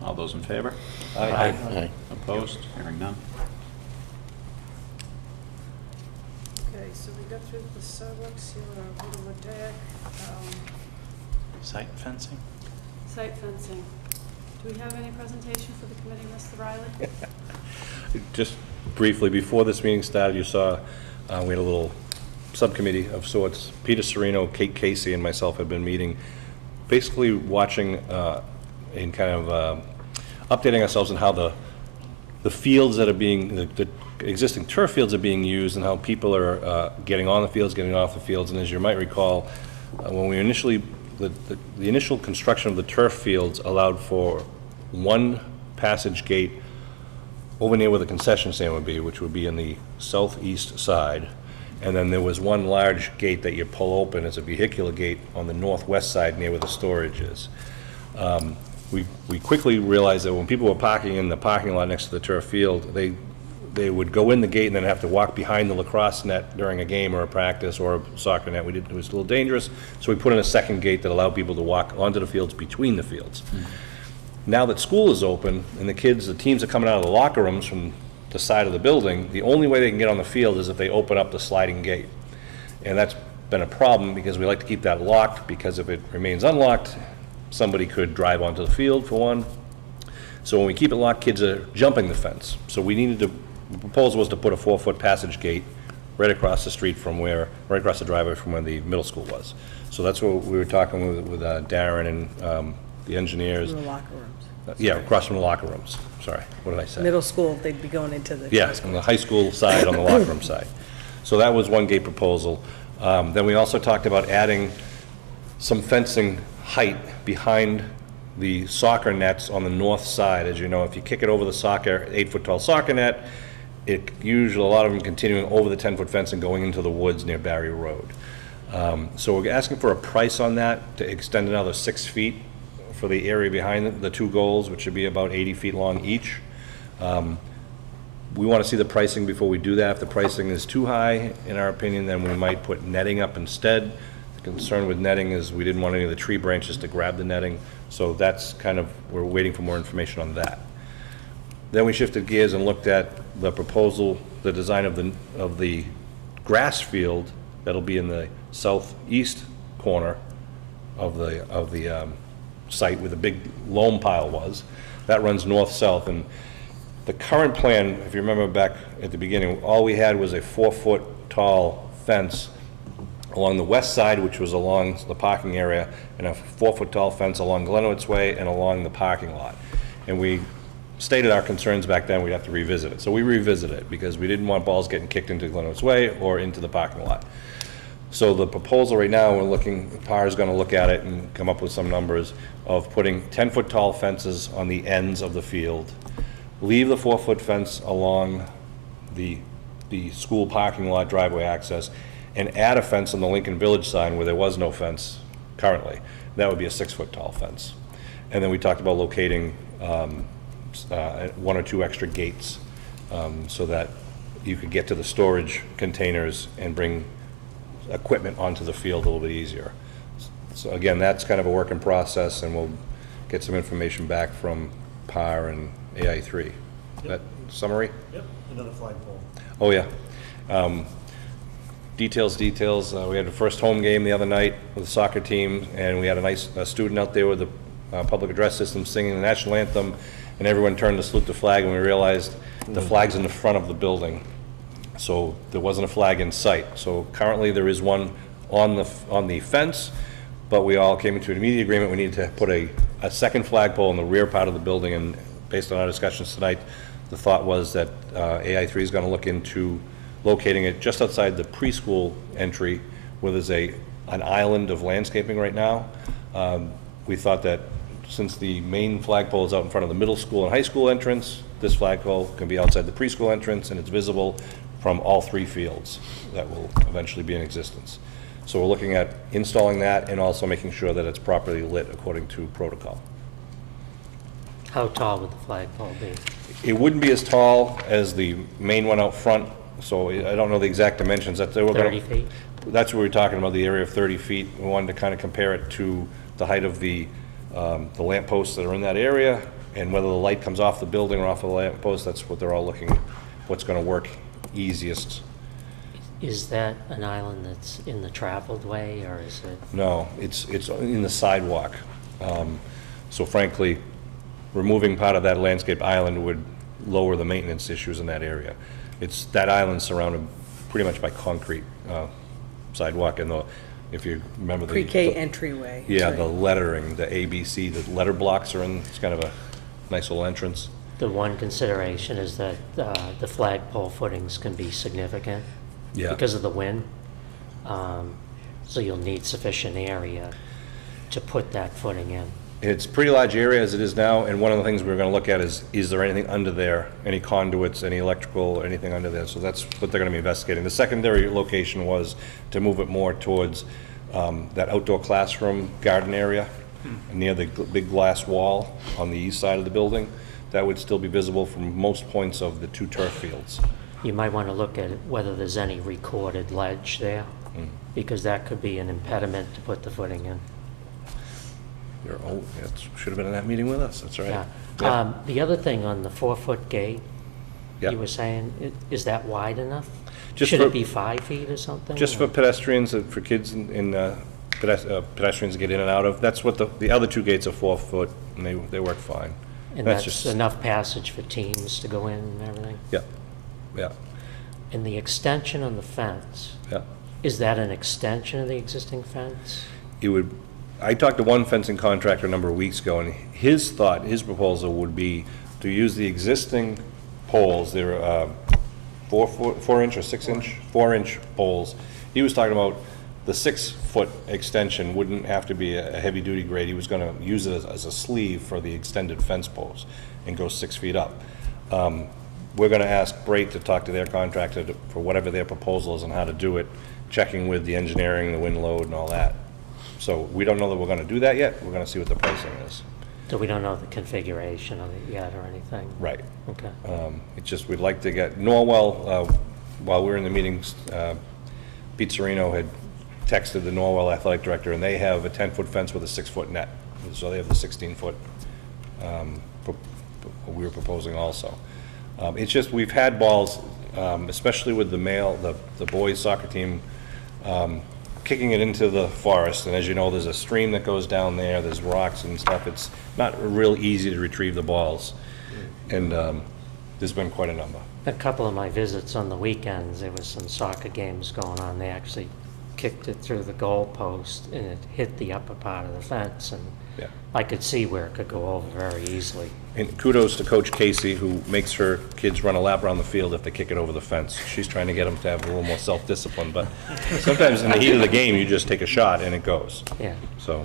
All those in favor? Aye. Opposed? Hearing none. Okay, so we got through the sidewalks, here with our photovoltaic, Site fencing? site fencing. Do we have any presentation for the committee, Mr. Riley? Just briefly, before this meeting started, you saw we had a little subcommittee of sorts. Peter Serino, Kate Casey, and myself have been meeting, basically watching in kind of updating ourselves on how the fields that are being, the existing turf fields are being used and how people are getting on the fields, getting off the fields. And as you might recall, when we initially, the initial construction of the turf fields allowed for one passage gate over near where the concession stand would be, which would be in the southeast side. And then there was one large gate that you pull open as a vehicular gate on the northwest side near where the storage is. We quickly realized that when people were parking in the parking lot next to the turf field, they would go in the gate and then have to walk behind the lacrosse net during a game or a practice or a soccer net. It was a little dangerous, so we put in a second gate that allowed people to walk onto the fields between the fields. Now that school is open and the teams are coming out of the locker rooms from the side of the building, the only way they can get on the field is if they open up the sliding gate. And that's been a problem because we like to keep that locked, because if it remains unlocked, somebody could drive onto the field for one. So when we keep it locked, kids are jumping the fence. So the proposal was to put a 4-foot passage gate right across the street right across the driveway from where the middle school was. So that's what we were talking with Darren and the engineers. In the locker rooms. Yeah, across from the locker rooms. Sorry, what did I say? Middle school, they'd be going into the. Yes, on the high school side, on the locker room side. So that was one gate proposal. Then we also talked about adding some fencing height behind the soccer nets on the north side. As you know, if you kick it over the 8-foot tall soccer net, a lot of them continuing over the 10-foot fence and going into the woods near Barrier Road. So we're asking for a price on that to extend another 6 feet for the area behind the two goals, which should be about 80 feet long each. We want to see the pricing before we do that. If the pricing is too high, in our opinion, then we might put netting up instead. The concern with netting is we didn't want any of the tree branches to grab the netting, so that's we're waiting for more information on that. Then we shifted gears and looked at the proposal, the design of the grass field that'll be in the southeast corner of the site where the big loam pile was. That runs north-south, and the current plan, if you remember back at the beginning, all we had was a 4-foot tall fence along the west side, which was along the parking area, and a 4-foot tall fence along Glenowitz Way and along the parking lot. And we stated our concerns back then, we'd have to revisit it. So we revisited it because we didn't want balls getting kicked into Glenowitz Way or into the parking lot. So the proposal right now, PAR is going to look at it and come up with some numbers of putting 10-foot tall fences on the ends of the field, leave the 4-foot fence along the school parking lot driveway access, and add a fence on the Lincoln Village sign where there was no fence currently. That would be a 6-foot tall fence. And then we talked about locating 1 or 2 extra gates so that you could get to the storage containers and bring equipment onto the field a little bit easier. So again, that's kind of a work in process, and we'll get some information back from PAR and AI3. That summary? Yep, another flagpole. Oh, yeah. Details. We had the first home game the other night with the soccer team, and we had a student out there with the public address system singing the national anthem, and everyone turned to salute the flag, and we realized the flag's in the front of the building. So there wasn't a flag in sight. So currently there is one on the fence, but we all came into an immediate agreement we needed to put a second flagpole in the rear part of the building, and based on our discussions tonight, the thought was that AI3 is going to look into locating it just outside the preschool entry where there's an island of landscaping right now. We thought that since the main flagpole is out in front of the middle school and high school entrance, this flagpole can be outside the preschool entrance, and it's visible from all 3 fields that will eventually be in existence. So we're looking at installing that and also making sure that it's properly lit according to protocol. How tall would the flagpole be? It wouldn't be as tall as the main one out front, so I don't know the exact dimensions. 30 feet? That's what we were talking about, the area of 30 feet. We wanted to kind of compare it to the height of the lamp posts that are in that area, and whether the light comes off the building or off of the lamp post. That's what they're all looking, what's going to work easiest. Is that an island that's in the traveled way, or is it? No, it's in the sidewalk. So frankly, removing part of that landscape island would lower the maintenance issues in that area. That island's surrounded pretty much by concrete sidewalk, and if you remember the. Pre-K entryway. Yeah, Right. the lettering, the ABC, the letter blocks are in, it's kind of a nice little entrance. The one consideration is that the flagpole footings can be significant Yeah. because of the wind. So you'll need sufficient area to put that footing in. It's a pretty large area as it is now, and one of the things we're gonna look at is there anything under there? Any conduits, any electrical, anything under there? So that's what they're gonna be investigating. The secondary location was to move it more towards that outdoor classroom garden area near the big glass wall on the east side of the building. That would still be visible from most points of the 2 turf fields. You might want to look at whether there's any recorded ledge there, because that could be an impediment to put the footing in. That should have been in that meeting with us, that's right. Yeah. Yeah. The other thing on the 4-foot gate, Yeah. you were saying, is that wide enough? Just Should for- it be 5 feet or something? Just for pedestrians, for kids pedestrians to get in and out of. That's what the other 2 gates are 4 foot, and they work fine. And that's enough passage for teams to go in and everything? Yeah, yeah, And the extension on the fence, yeah. is that an extension of the existing fence? I talked to one fencing contractor a number of weeks ago, and his proposal would be to use the existing poles. They're 4-inch or 6-inch, 4-inch poles. He was talking about the 6-foot extension wouldn't have to be a heavy-duty grade. He was gonna use it as a sleeve for the extended fence posts and go 6 feet up. We're gonna ask Brate to talk to their contractor for whatever their proposal is on how to do it, checking with the engineering, the wind load and all that. So we don't know that we're gonna do that yet. We're gonna see what the pricing is. So we don't know the configuration of it yet or anything? Right. Okay. It's just, we'd like to get, Norwell, while we were in the meetings, Pete Serino had texted the Norwell athletic director, and they have a 10-foot fence with a 6-foot net. So they have the 16-foot we were proposing also. It's just, we've had balls, especially with the boys soccer team, kicking it into the forest, and as you know, there's a stream that goes down there, there's rocks and stuff. It's not real easy to retrieve the balls, and there's been quite a number. A couple of my visits on the weekends, there was some soccer games going on. They actually kicked it through the goal post, and it hit the upper part of the fence, and Yeah. I could see where it could go over very easily. And kudos to Coach Casey, who makes her kids run a lap around the field if they kick it over the fence. She's trying to get them to have a little more self-discipline, but sometimes in the heat of the game, you just take a shot and it goes. Yeah. So,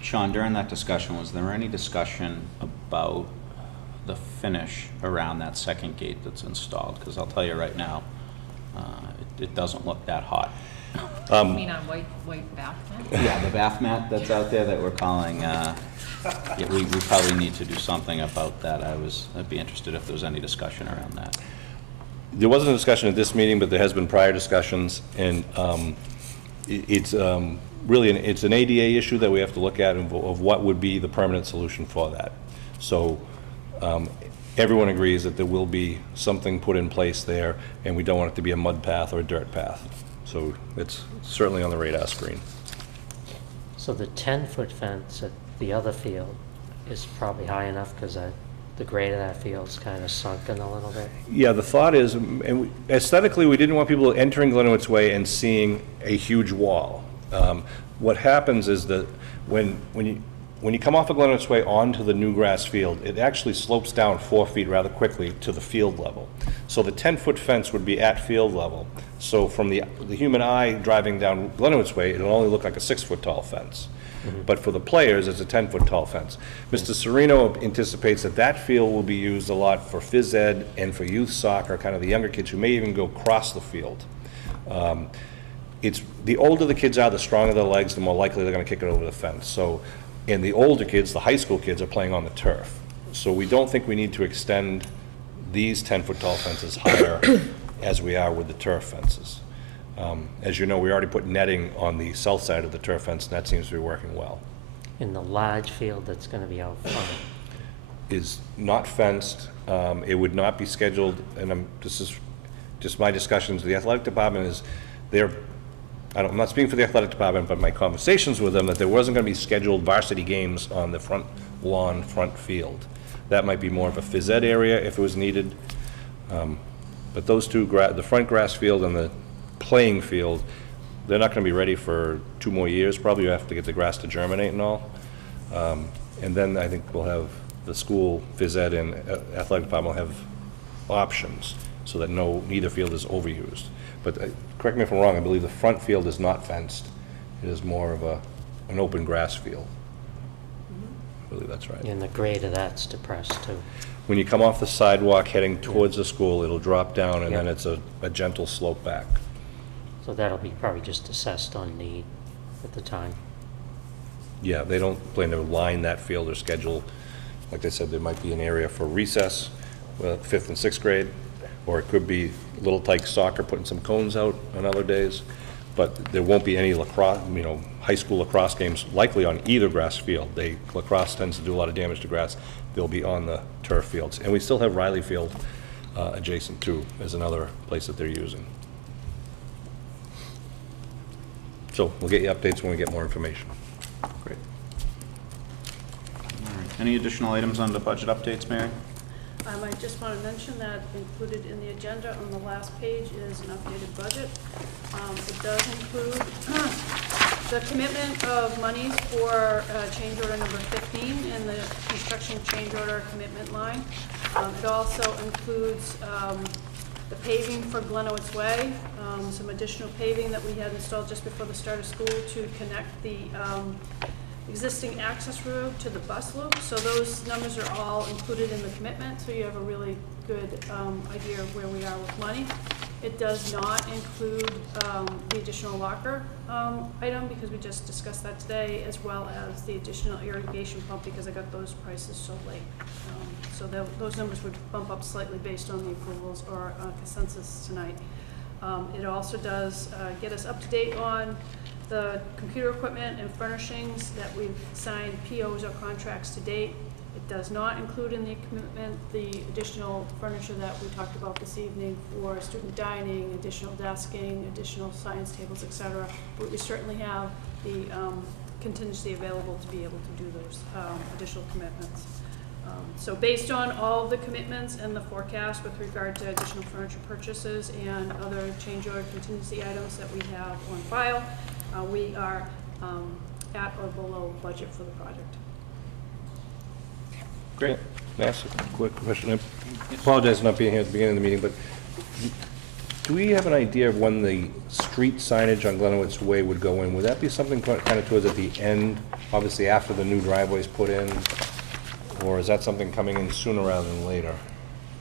Sean, during that discussion, was there any discussion about the finish around that second gate that's installed? Because I'll tell you right now, it doesn't look that hot. You mean on white bath mat? Yeah, the bath mat that's out there that we're calling, yeah, we probably need to do something about that. I'd be interested if there was any discussion around that. there wasn't a discussion at this meeting, but there has been prior discussions, and it's really, it's an ADA issue that we have to look at of what would be the permanent solution for that. So everyone agrees that there will be something put in place there, and we don't want it to be a mud path or a dirt path. So it's certainly on the radar screen. So the 10-foot fence at the other field is probably high enough because the grade of that field's kind of sunken a little bit? Yeah, the thought is, and aesthetically, we didn't want people entering Glenwood's Way and seeing a huge wall. What happens is that when you come off of Glenwood's Way onto the new grass field, it actually slopes down 4 feet rather quickly to the field level. So the 10-foot fence would be at field level. So from the human eye driving down Glenwood's Way, it'll only look like a 6-foot tall fence. But for the players, it's a 10-foot tall fence. Mr. Serino anticipates that that field will be used a lot for phys ed and for youth soccer, kind of the younger kids who may even go across the field. The older the kids are, the stronger their legs, the more likely they're going to kick it over the fence. So, and the older kids, the high school kids, are playing on the turf. So we don't think we need to extend these 10-foot tall fences higher as we are with the turf fences. As you know, we already put netting on the south side of the turf fence, and that seems to be working well. In the large field that's going to be out front? Is not fenced. It would not be scheduled, and this is just my discussions with the athletic department, is I'm not speaking for the athletic department, but my conversations with them, that there wasn't going to be scheduled varsity games on the front lawn, front field. That might be more of a phys ed area if it was needed. But those two, the front grass field and the playing field, they're not gonna be ready for 2 more years, probably. You have to get the grass to germinate and all. And then I think we'll have the school phys ed and athletic department will have options, so that neither field is overused. But correct me if I'm wrong, I believe the front field is not fenced. It is more of an open grass field. I believe that's right. And the grade of that's depressed too. When you come off the sidewalk heading towards the school, it'll drop down, and then Yeah. it's a gentle slope back. So that'll be probably just assessed on need at the time. Yeah, they don't plan to line that field or schedule. Like they said, there might be an area for recess, 5th and 6th grade, or it could be Little Tyke soccer, putting some cones out on other days. But there won't be any lacrosse, high school lacrosse games likely on either grass field. Lacrosse tends to do a lot of damage to grass. They'll be on the turf fields. And we still have Riley Field adjacent too, as another place that they're using. So we'll get you updates when we get more information. Great. All right. Any additional items on the budget updates, Mary? I just want to mention that included in the agenda on the last page is an updated budget. It does include the commitment of monies for change order number 15 in the construction change order commitment line. It also includes the paving for Glenowitz Way, some additional paving that we had installed just before the start of school to connect the existing access road to the bus loop. So those numbers are all included in the commitment, so you have a really good idea of where we are with money. It does not include the additional locker item, because we just discussed that today, as well as the additional irrigation pump, because I got those prices so late. So those numbers would bump up slightly based on the approvals or consensus tonight. It also does get us up to date on the computer equipment and furnishings that we've signed POs or contracts to date. It does not include in the commitment the additional furniture that we talked about this evening for student dining, additional desking, additional science tables, etc. But we certainly have the contingency available to be able to do those additional commitments. So based on all the commitments and the forecast with regard to additional furniture purchases and other change order contingency items that we have on file, we are at or below budget for the project. Great. Can I ask a quick question? I apologize for not being here at the beginning of the meeting, but do we have an idea of when the street signage on Glenowitz Way would go in? Would that be something kind of towards at the end, obviously after the new driveway's put in? Or is that something coming in sooner rather than later?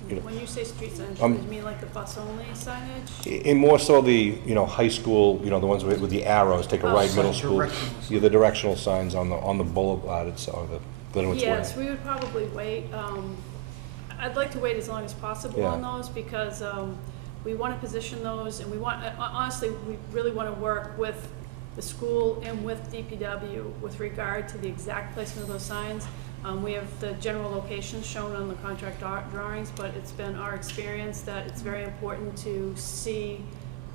When you say street signage, do you mean like the bus-only signage? In more so the, high school, the ones with the arrows, take a right, middle school. Yeah, the directional signs on the boulevard itself, the Glenowitz Way. Yes, we would probably wait. I'd like to wait as long as possible on those, because we want to position those, and we want, honestly, we really want to work with the school and with DPW with regard to the exact placement of those signs. We have the general locations shown on the contract drawings, but it's been our experience that it's very important to see,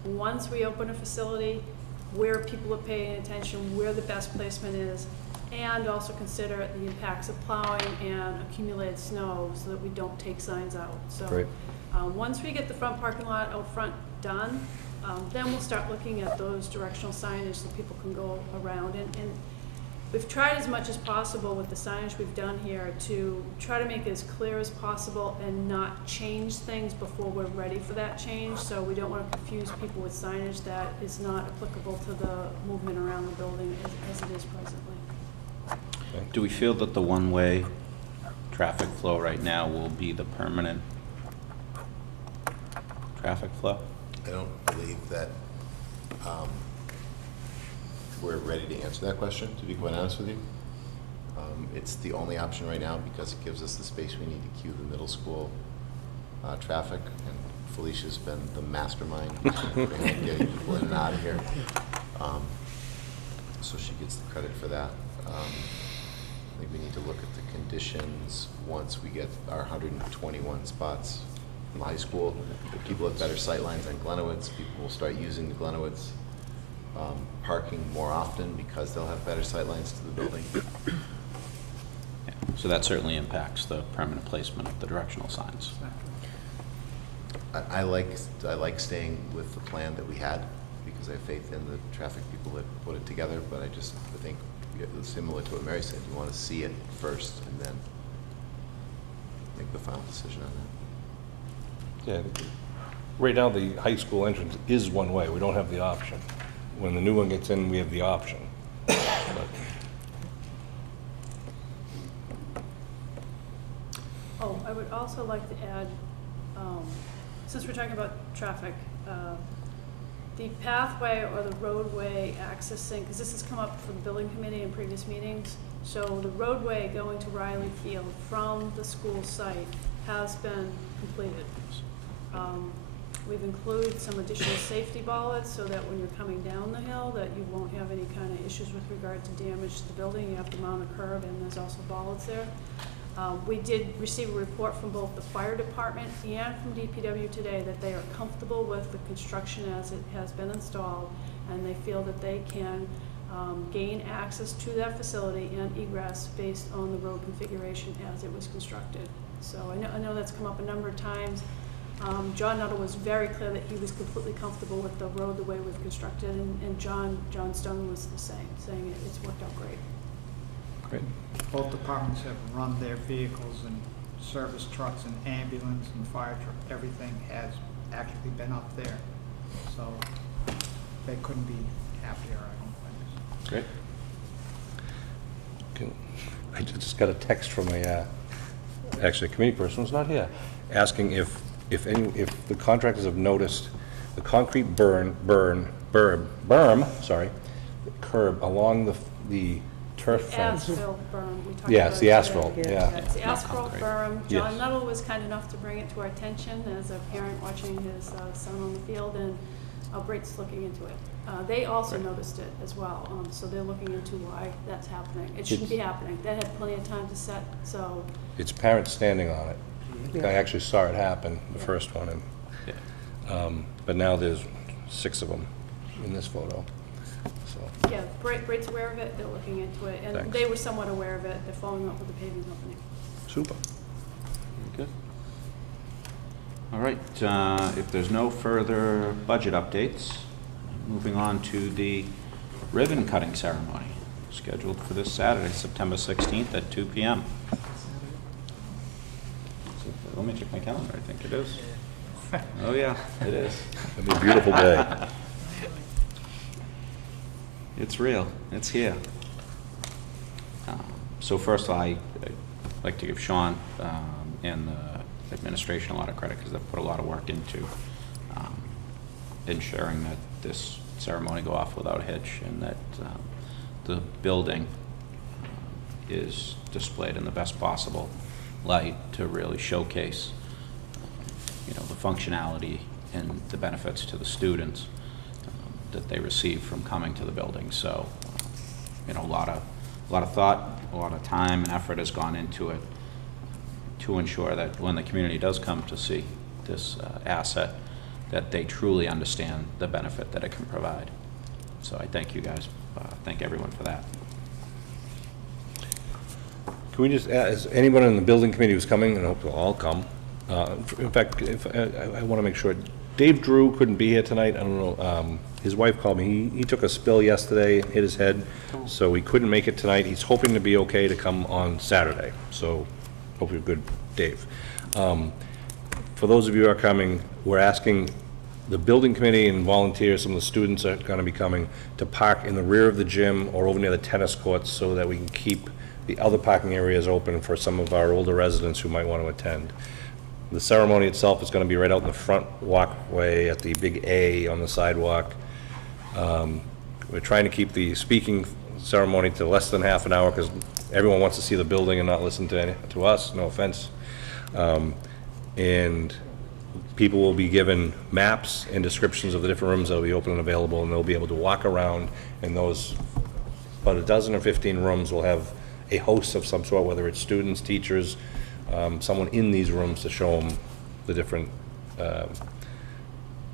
once we open a facility, where people are paying attention, where the best placement is, and also consider the impacts of plowing and accumulated snow so that we don't take signs out. So Great. Once we get the front parking lot out front done, then we'll start looking at those directional signage so people can go around. And we've tried as much as possible with the signage we've done here to try to make it as clear as possible and not change things before we're ready for that change. So we don't want to confuse people with signage that is not applicable to the movement around the building as it is presently. Do we feel that the one-way traffic flow right now will be the permanent traffic flow? I don't believe that we're ready to answer that question, to be quite honest with you. It's the only option right now because it gives us the space we need to queue the middle school traffic, and Felicia's been the mastermind behind getting people in and out of here. So she gets the credit for that. I think we need to look at the conditions once we get our 121 spots from the high school. If people have better sightlines on Glenowitz, people will start using the Glenowitz parking more often because they'll have better sightlines to the building. Yeah. So that certainly impacts the permanent placement of the directional signs. I like staying with the plan that we had because I have faith in the traffic people that put it together, but I think, similar to what Mary said, you want to see it first and then make the final decision on that. Yeah, right now, the high school entrance is one way. We don't have the option. When the new one gets in, we have the option. But Oh, I would also like to add, since we're talking about traffic, the pathway or the roadway accessing, because this has come up for the building committee in previous meetings, so the roadway going to Riley Field from the school site has been completed. We've included some additional safety bollards so that when you're coming down the hill, that you won't have any kind of issues with regard to damage to the building. You have to mount a curb, and there's also bollards there. We did receive a report from both the fire department and from DPW today that they are comfortable with the construction as it has been installed, and they feel that they can gain access to that facility and egress based on the road configuration as it was constructed. So I know that's come up a number of times. John Nuttall was very clear that he was completely comfortable with the road the way we've constructed, and John Stone was the same, saying it's worked out great. great. Both departments have run their vehicles and service trucks and ambulance and fire truck, everything has actually been up there. So they couldn't be happier, I don't think. Great. I just got a text from actually a committee person who's not here, asking if the contractors have noticed the concrete berm, curb along the turf fence. Asphalt berm, we talked about. Yes, the it asphalt, today. yeah. It's the asphalt berm. Yes. John Nuttall was kind enough to bring it to our attention as a parent watching his son on the field, and Bright's looking into it. They also noticed it as well, so they're looking into why that's happening. It shouldn't be happening. They had plenty of time to set, so. It's parents standing on it. I actually saw it happen, the first one, and, but now there's 6 of them in this photo, so. Yeah, Bright's aware of it, they're looking into it, and Thanks. they were somewhat aware of it. They're following up with the paving company. Super. Good. All right, if there's no further budget updates, moving on to the ribbon cutting ceremony, scheduled for this Saturday, September 16th at 2 p.m. Let me check my calendar, I think it is. Oh yeah, it is. It'll be a beautiful day. It's real, it's here. So first of all, I'd like to give Sean and the administration a lot of credit because they've put a lot of work into ensuring that this ceremony go off without a hitch and that the building is displayed in the best possible light to really showcase the functionality and the benefits to the students that they receive from coming to the building. So a lot of thought, a lot of time and effort has gone into it to ensure that when the community does come to see this asset, that they truly understand the benefit that it can provide. So I thank you guys, thank everyone for that. Can we just ask, is anyone in the building committee who's coming, and I hope they'll all come, in fact, I want to make sure, Dave Drew couldn't be here tonight, I don't know, his wife called me, he took a spill yesterday, hit his head, so he couldn't make it tonight, he's hoping to be okay to come on Saturday, so hopefully good, Dave. For those of you who are coming, we're asking the building committee and volunteers, some of the students are going to be coming, to park in the rear of the gym or over near the tennis courts so that we can keep the other parking areas open for some of our older residents who might want to attend. The ceremony itself is going to be right out in the front walkway at the big A on the sidewalk. We're trying to keep the speaking ceremony to less than half an hour because everyone wants to see the building and not listen to us, no offense. And people will be given maps and descriptions of the different rooms that will be open and available, and they'll be able to walk around, and those about a dozen or 15 rooms will have a host of some sort, whether it's students, teachers, someone in these rooms to show them the different,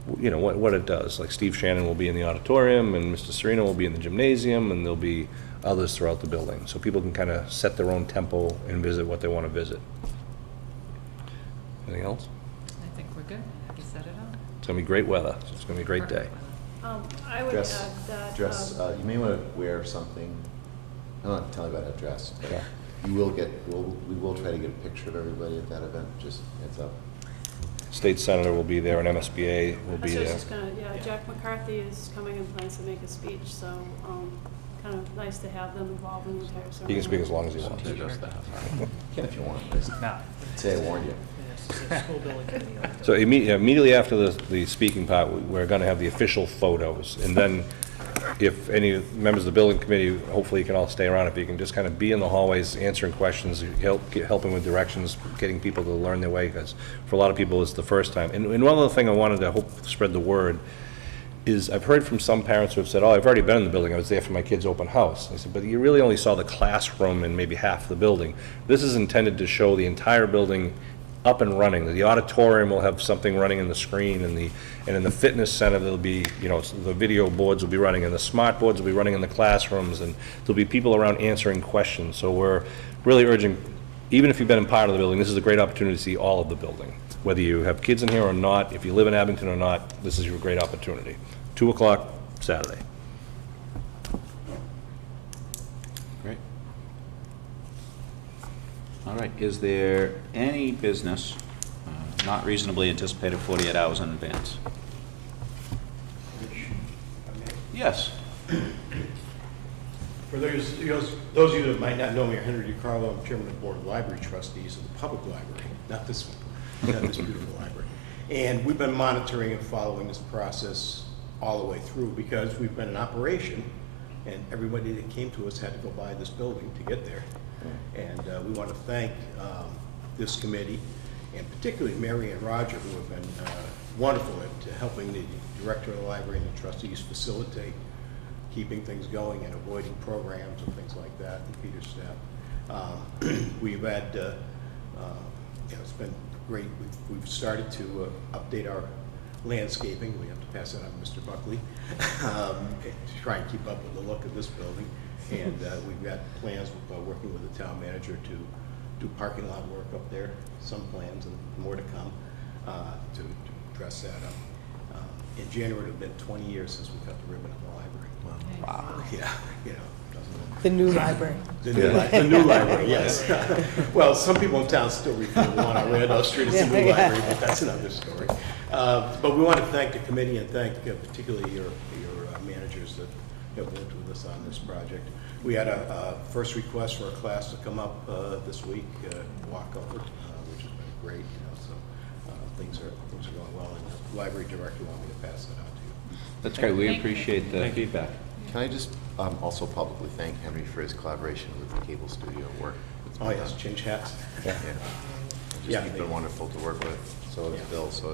what it does. Like Steve Shannon will be in the auditorium, and Mr. Serino will be in the gymnasium, and there'll be others throughout the building. So people can kind of set their own tempo and visit what they want to visit. Anything else? I think we're good. You set it up. It's going to be great weather. It's going to be a great day. Perfect weather. I would Dress, add that. dress, you may want to wear something, I'm not telling you about how to dress, but you will get, we will try to get a picture of everybody at that event, just heads up. State Senator will be there, and MSBA will be So it's there. just gonna, Jack McCarthy is coming and plans to make a speech, so, kind of nice to have them involved in the entire ceremony. He can speak as long as he wants. You can if you want, just say I warned you. Yes, it's a school building committee. So immediately after the speaking part, we're going to have the official photos. And then if any members of the building committee, hopefully you can all stay around, if you can just kind of be in the hallways answering questions, helping with directions, getting people to learn their way, because for a lot of people it's the first time. And one other thing I wanted to spread the word is I've heard from some parents who have said, oh, I've already been in the building, I was there for my kid's open house. I said, but you really only saw the classroom and maybe half the building. This is intended to show the entire building up and running. The auditorium will have something running in the screen, and in the fitness center there'll be, the video boards will be running, and the smart boards will be running in the classrooms, and there'll be people around answering questions. So we're really urging, even if you've been in part of the building, this is a great opportunity to see all of the building. Whether you have kids in here or not, if you live in Abington or not, this is your great opportunity. 2 o'clock Saturday. Great. All right, is there any business not reasonably anticipated 48 hours in advance? Yes. For those of you that might not know me, I'm Henry DiCarlo. I'm chairman of the board of library trustees of the public library, not this one, not this beautiful library. And we've been monitoring and following this process all the way through because we've been in operation, and everybody that came to us had to go buy this building to get there. And we want to thank this committee, and particularly Mary and Roger, who have been wonderful at helping the director of the library and the trustees facilitate keeping things going and avoiding programs and things like that, and Peter's staff. We've had, it's been great. We've started to update our landscaping. We have to pass that on to Mr. Buckley to try and keep up with the look of this building. And we've got plans working with the town manager to do parking lot work up there, some plans and more to come to dress that up. In January, it'll have been 20 years since we cut the ribbon of the library. Wow. Yeah, The new library. The new library, yes. Well, some people in town still refer to the one on Randolph Street as the new library, but that's another story. But we want to thank the committee and thank particularly your managers that have worked with us on this project. We had a first request for a class to come up this week, walk over, which has been great. So things are going well, and the library director wanted me to pass that on to you. That's great. We appreciate the feedback. Can I just also publicly thank Henry for his collaboration with the cable studio work? Oh yes, change hats. Yeah. Yeah. You've been wonderful to work with. So has Bill, so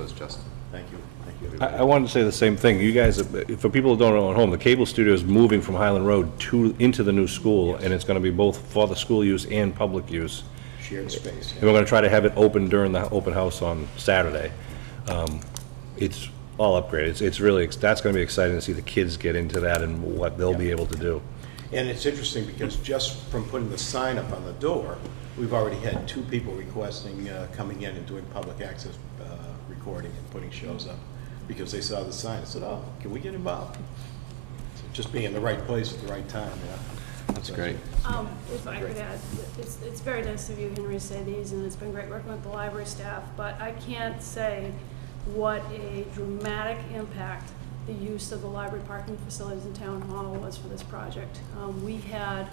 has Justin. Thank you. Thank you, everybody. I wanted to say the same thing. You guys, for people who don't know at home, the cable studio is moving from Highland Road into the new school, and it's going to be both for the school use and public use. Shared space. And we're going to try to have it open during the open house on Saturday. It's all upgraded. It's really, that's going to be exciting to see the kids get into that and what they'll be able to do. And it's interesting because just from putting the sign up on the door, we've already had 2 people requesting coming in and doing public access recording and putting shows up because they saw the sign and said, oh, can we get involved? So just being in the right place at the right time. That's great. If I could add, it's very nice of you, Henry, to say these, and it's been great working with the library staff, but I can't say what a dramatic impact the use of the library parking facilities in Town Hall was for this project. We had,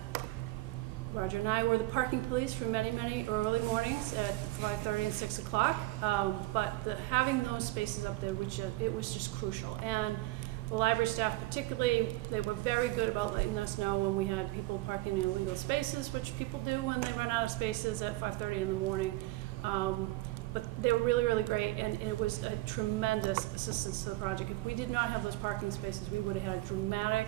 Roger and I were the parking police for many, many early mornings at 5:30 and 6 o'clock, but having those spaces up there, it was just crucial. And the library staff particularly, they were very good about letting us know when we had people parking in illegal spaces, which people do when they run out of spaces at 5:30 in the morning. But they were really, really great, and it was a tremendous assistance to the project. If we did not have those parking spaces, we would have had a dramatic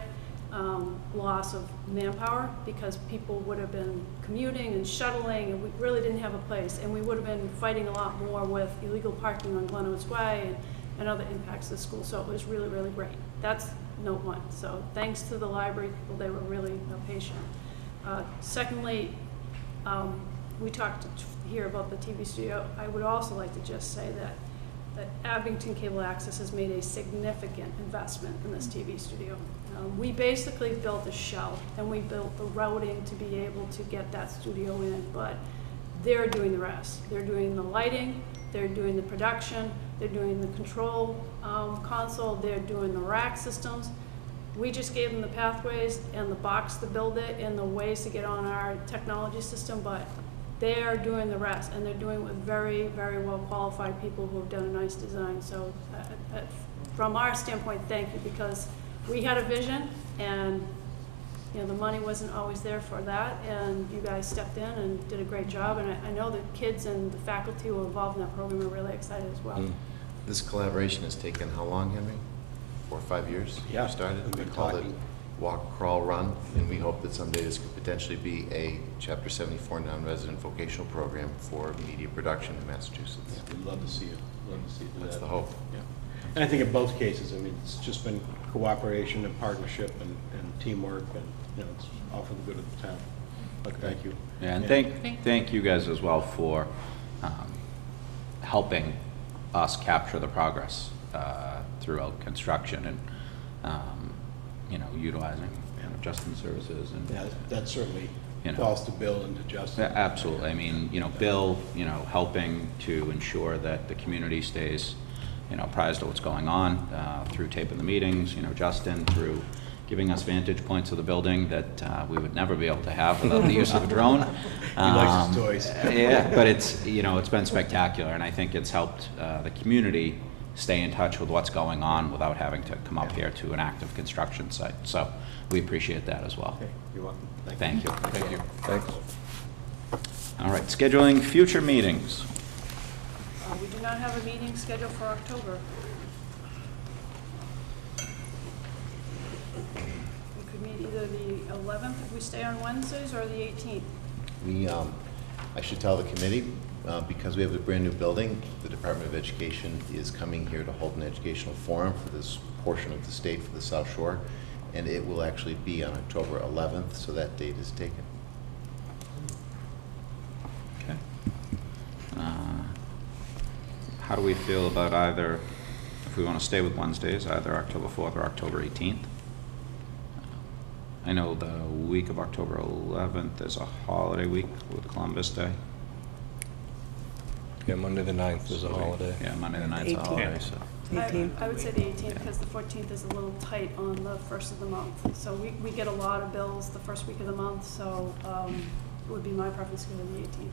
loss of manpower because people would have been commuting and shuttling, and we really didn't have a place. And we would have been fighting a lot more with illegal parking on Glen Oaks Way and other impacts to the school. So it was really, really great. That's note 1. So thanks to the library people, they were really patient. Secondly, we talked here about the TV studio. I would also like to just say that that Abington Cable Access has made a significant investment in this TV studio. We basically built a shell, and we built the routing to be able to get that studio in, but they're doing the rest. They're doing the lighting, they're doing the production, they're doing the control console, they're doing the rack systems. We just gave them the pathways and the box to build it and the ways to get on our technology system, but they are doing the rest, and they're doing it with very, very well qualified people who have done a nice design. So from our standpoint, thank you, because we had a vision, and you know, the money wasn't always there for that, and you guys stepped in and did a great job, and I know the kids and the faculty who were involved in that program are really excited as well. This collaboration has taken how long, Henry? 4 or 5 years? Yeah, You started? we've We been called it talking. Walk, Crawl, Run, and we hope that someday this could potentially be a Chapter 74 non-resident vocational program for media production in Massachusetts. We'd love to see it, love to see it do that. That's the hope. Yeah. And I think in both cases, I mean, it's just been cooperation and partnership and teamwork, and, you know, it's all for the good of the town. But thank you. Yeah, and Thank- thank you guys as well for helping us capture the progress throughout construction and, you know, utilizing, you know, Justin's services and. Yeah, that certainly You know. falls to Bill and to Justin. Yeah, absolutely. I mean, you know, Bill, you know, helping to ensure that the community stays, you know, apprised of what's going on through taping the meetings, you know, Justin through giving us vantage points of the building that we would never be able to have without the use of a drone. He likes his toys. Yeah, but it's, you know, it's been spectacular, and I think it's helped the community stay in touch with what's going on without having to come up here to an active construction site. So we appreciate that as well. Okay, you're welcome. Thank you. Thank you. Thanks. All right, scheduling future meetings. We do not have a meeting scheduled for October. We could meet either the 11th if we stay on Wednesdays, or the 18th. We, I should tell the committee, because we have a brand-new building, the Department of Education is coming here to hold an educational forum for this portion of the state for the South Shore, and it will actually be on October 11th, so that date is taken. Okay. How do we feel about either, if we want to stay with Wednesdays, either October 4th or October 18th? I know the week of October 11th is a holiday week with Columbus Day. Yeah, Monday the 9th is a holiday. Yeah, Monday the 9th is a 18th. holiday, so. 18th. I would say the 18th, because the 14th is a little tight on the first of the month. So we get a lot of bills the first week of the month, so it would be my preference to go to the 18th.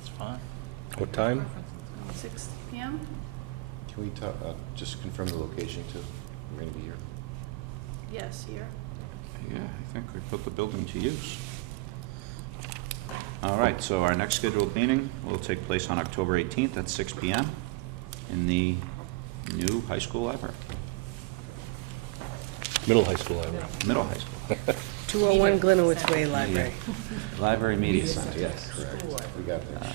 It's fine. What time? 6 p.m.? Can we talk, just confirm the location too? We're going to be here. Yes, here. Yeah, I think we put the building to use. All right, so our next scheduled meeting will take place on October 18th at 6 p.m. in the new high school library, Middle high school library. middle high school. 201 Glenowitz Way Library. Library Media Center, yes. Correct. We got that.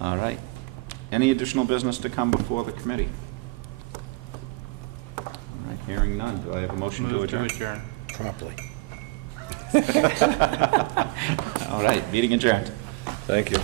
All right. Any additional business to come before the committee? All right, hearing none. Do I have a motion to Move to adjourn? adjourn. Promptly. All right, meeting adjourned. Thank you.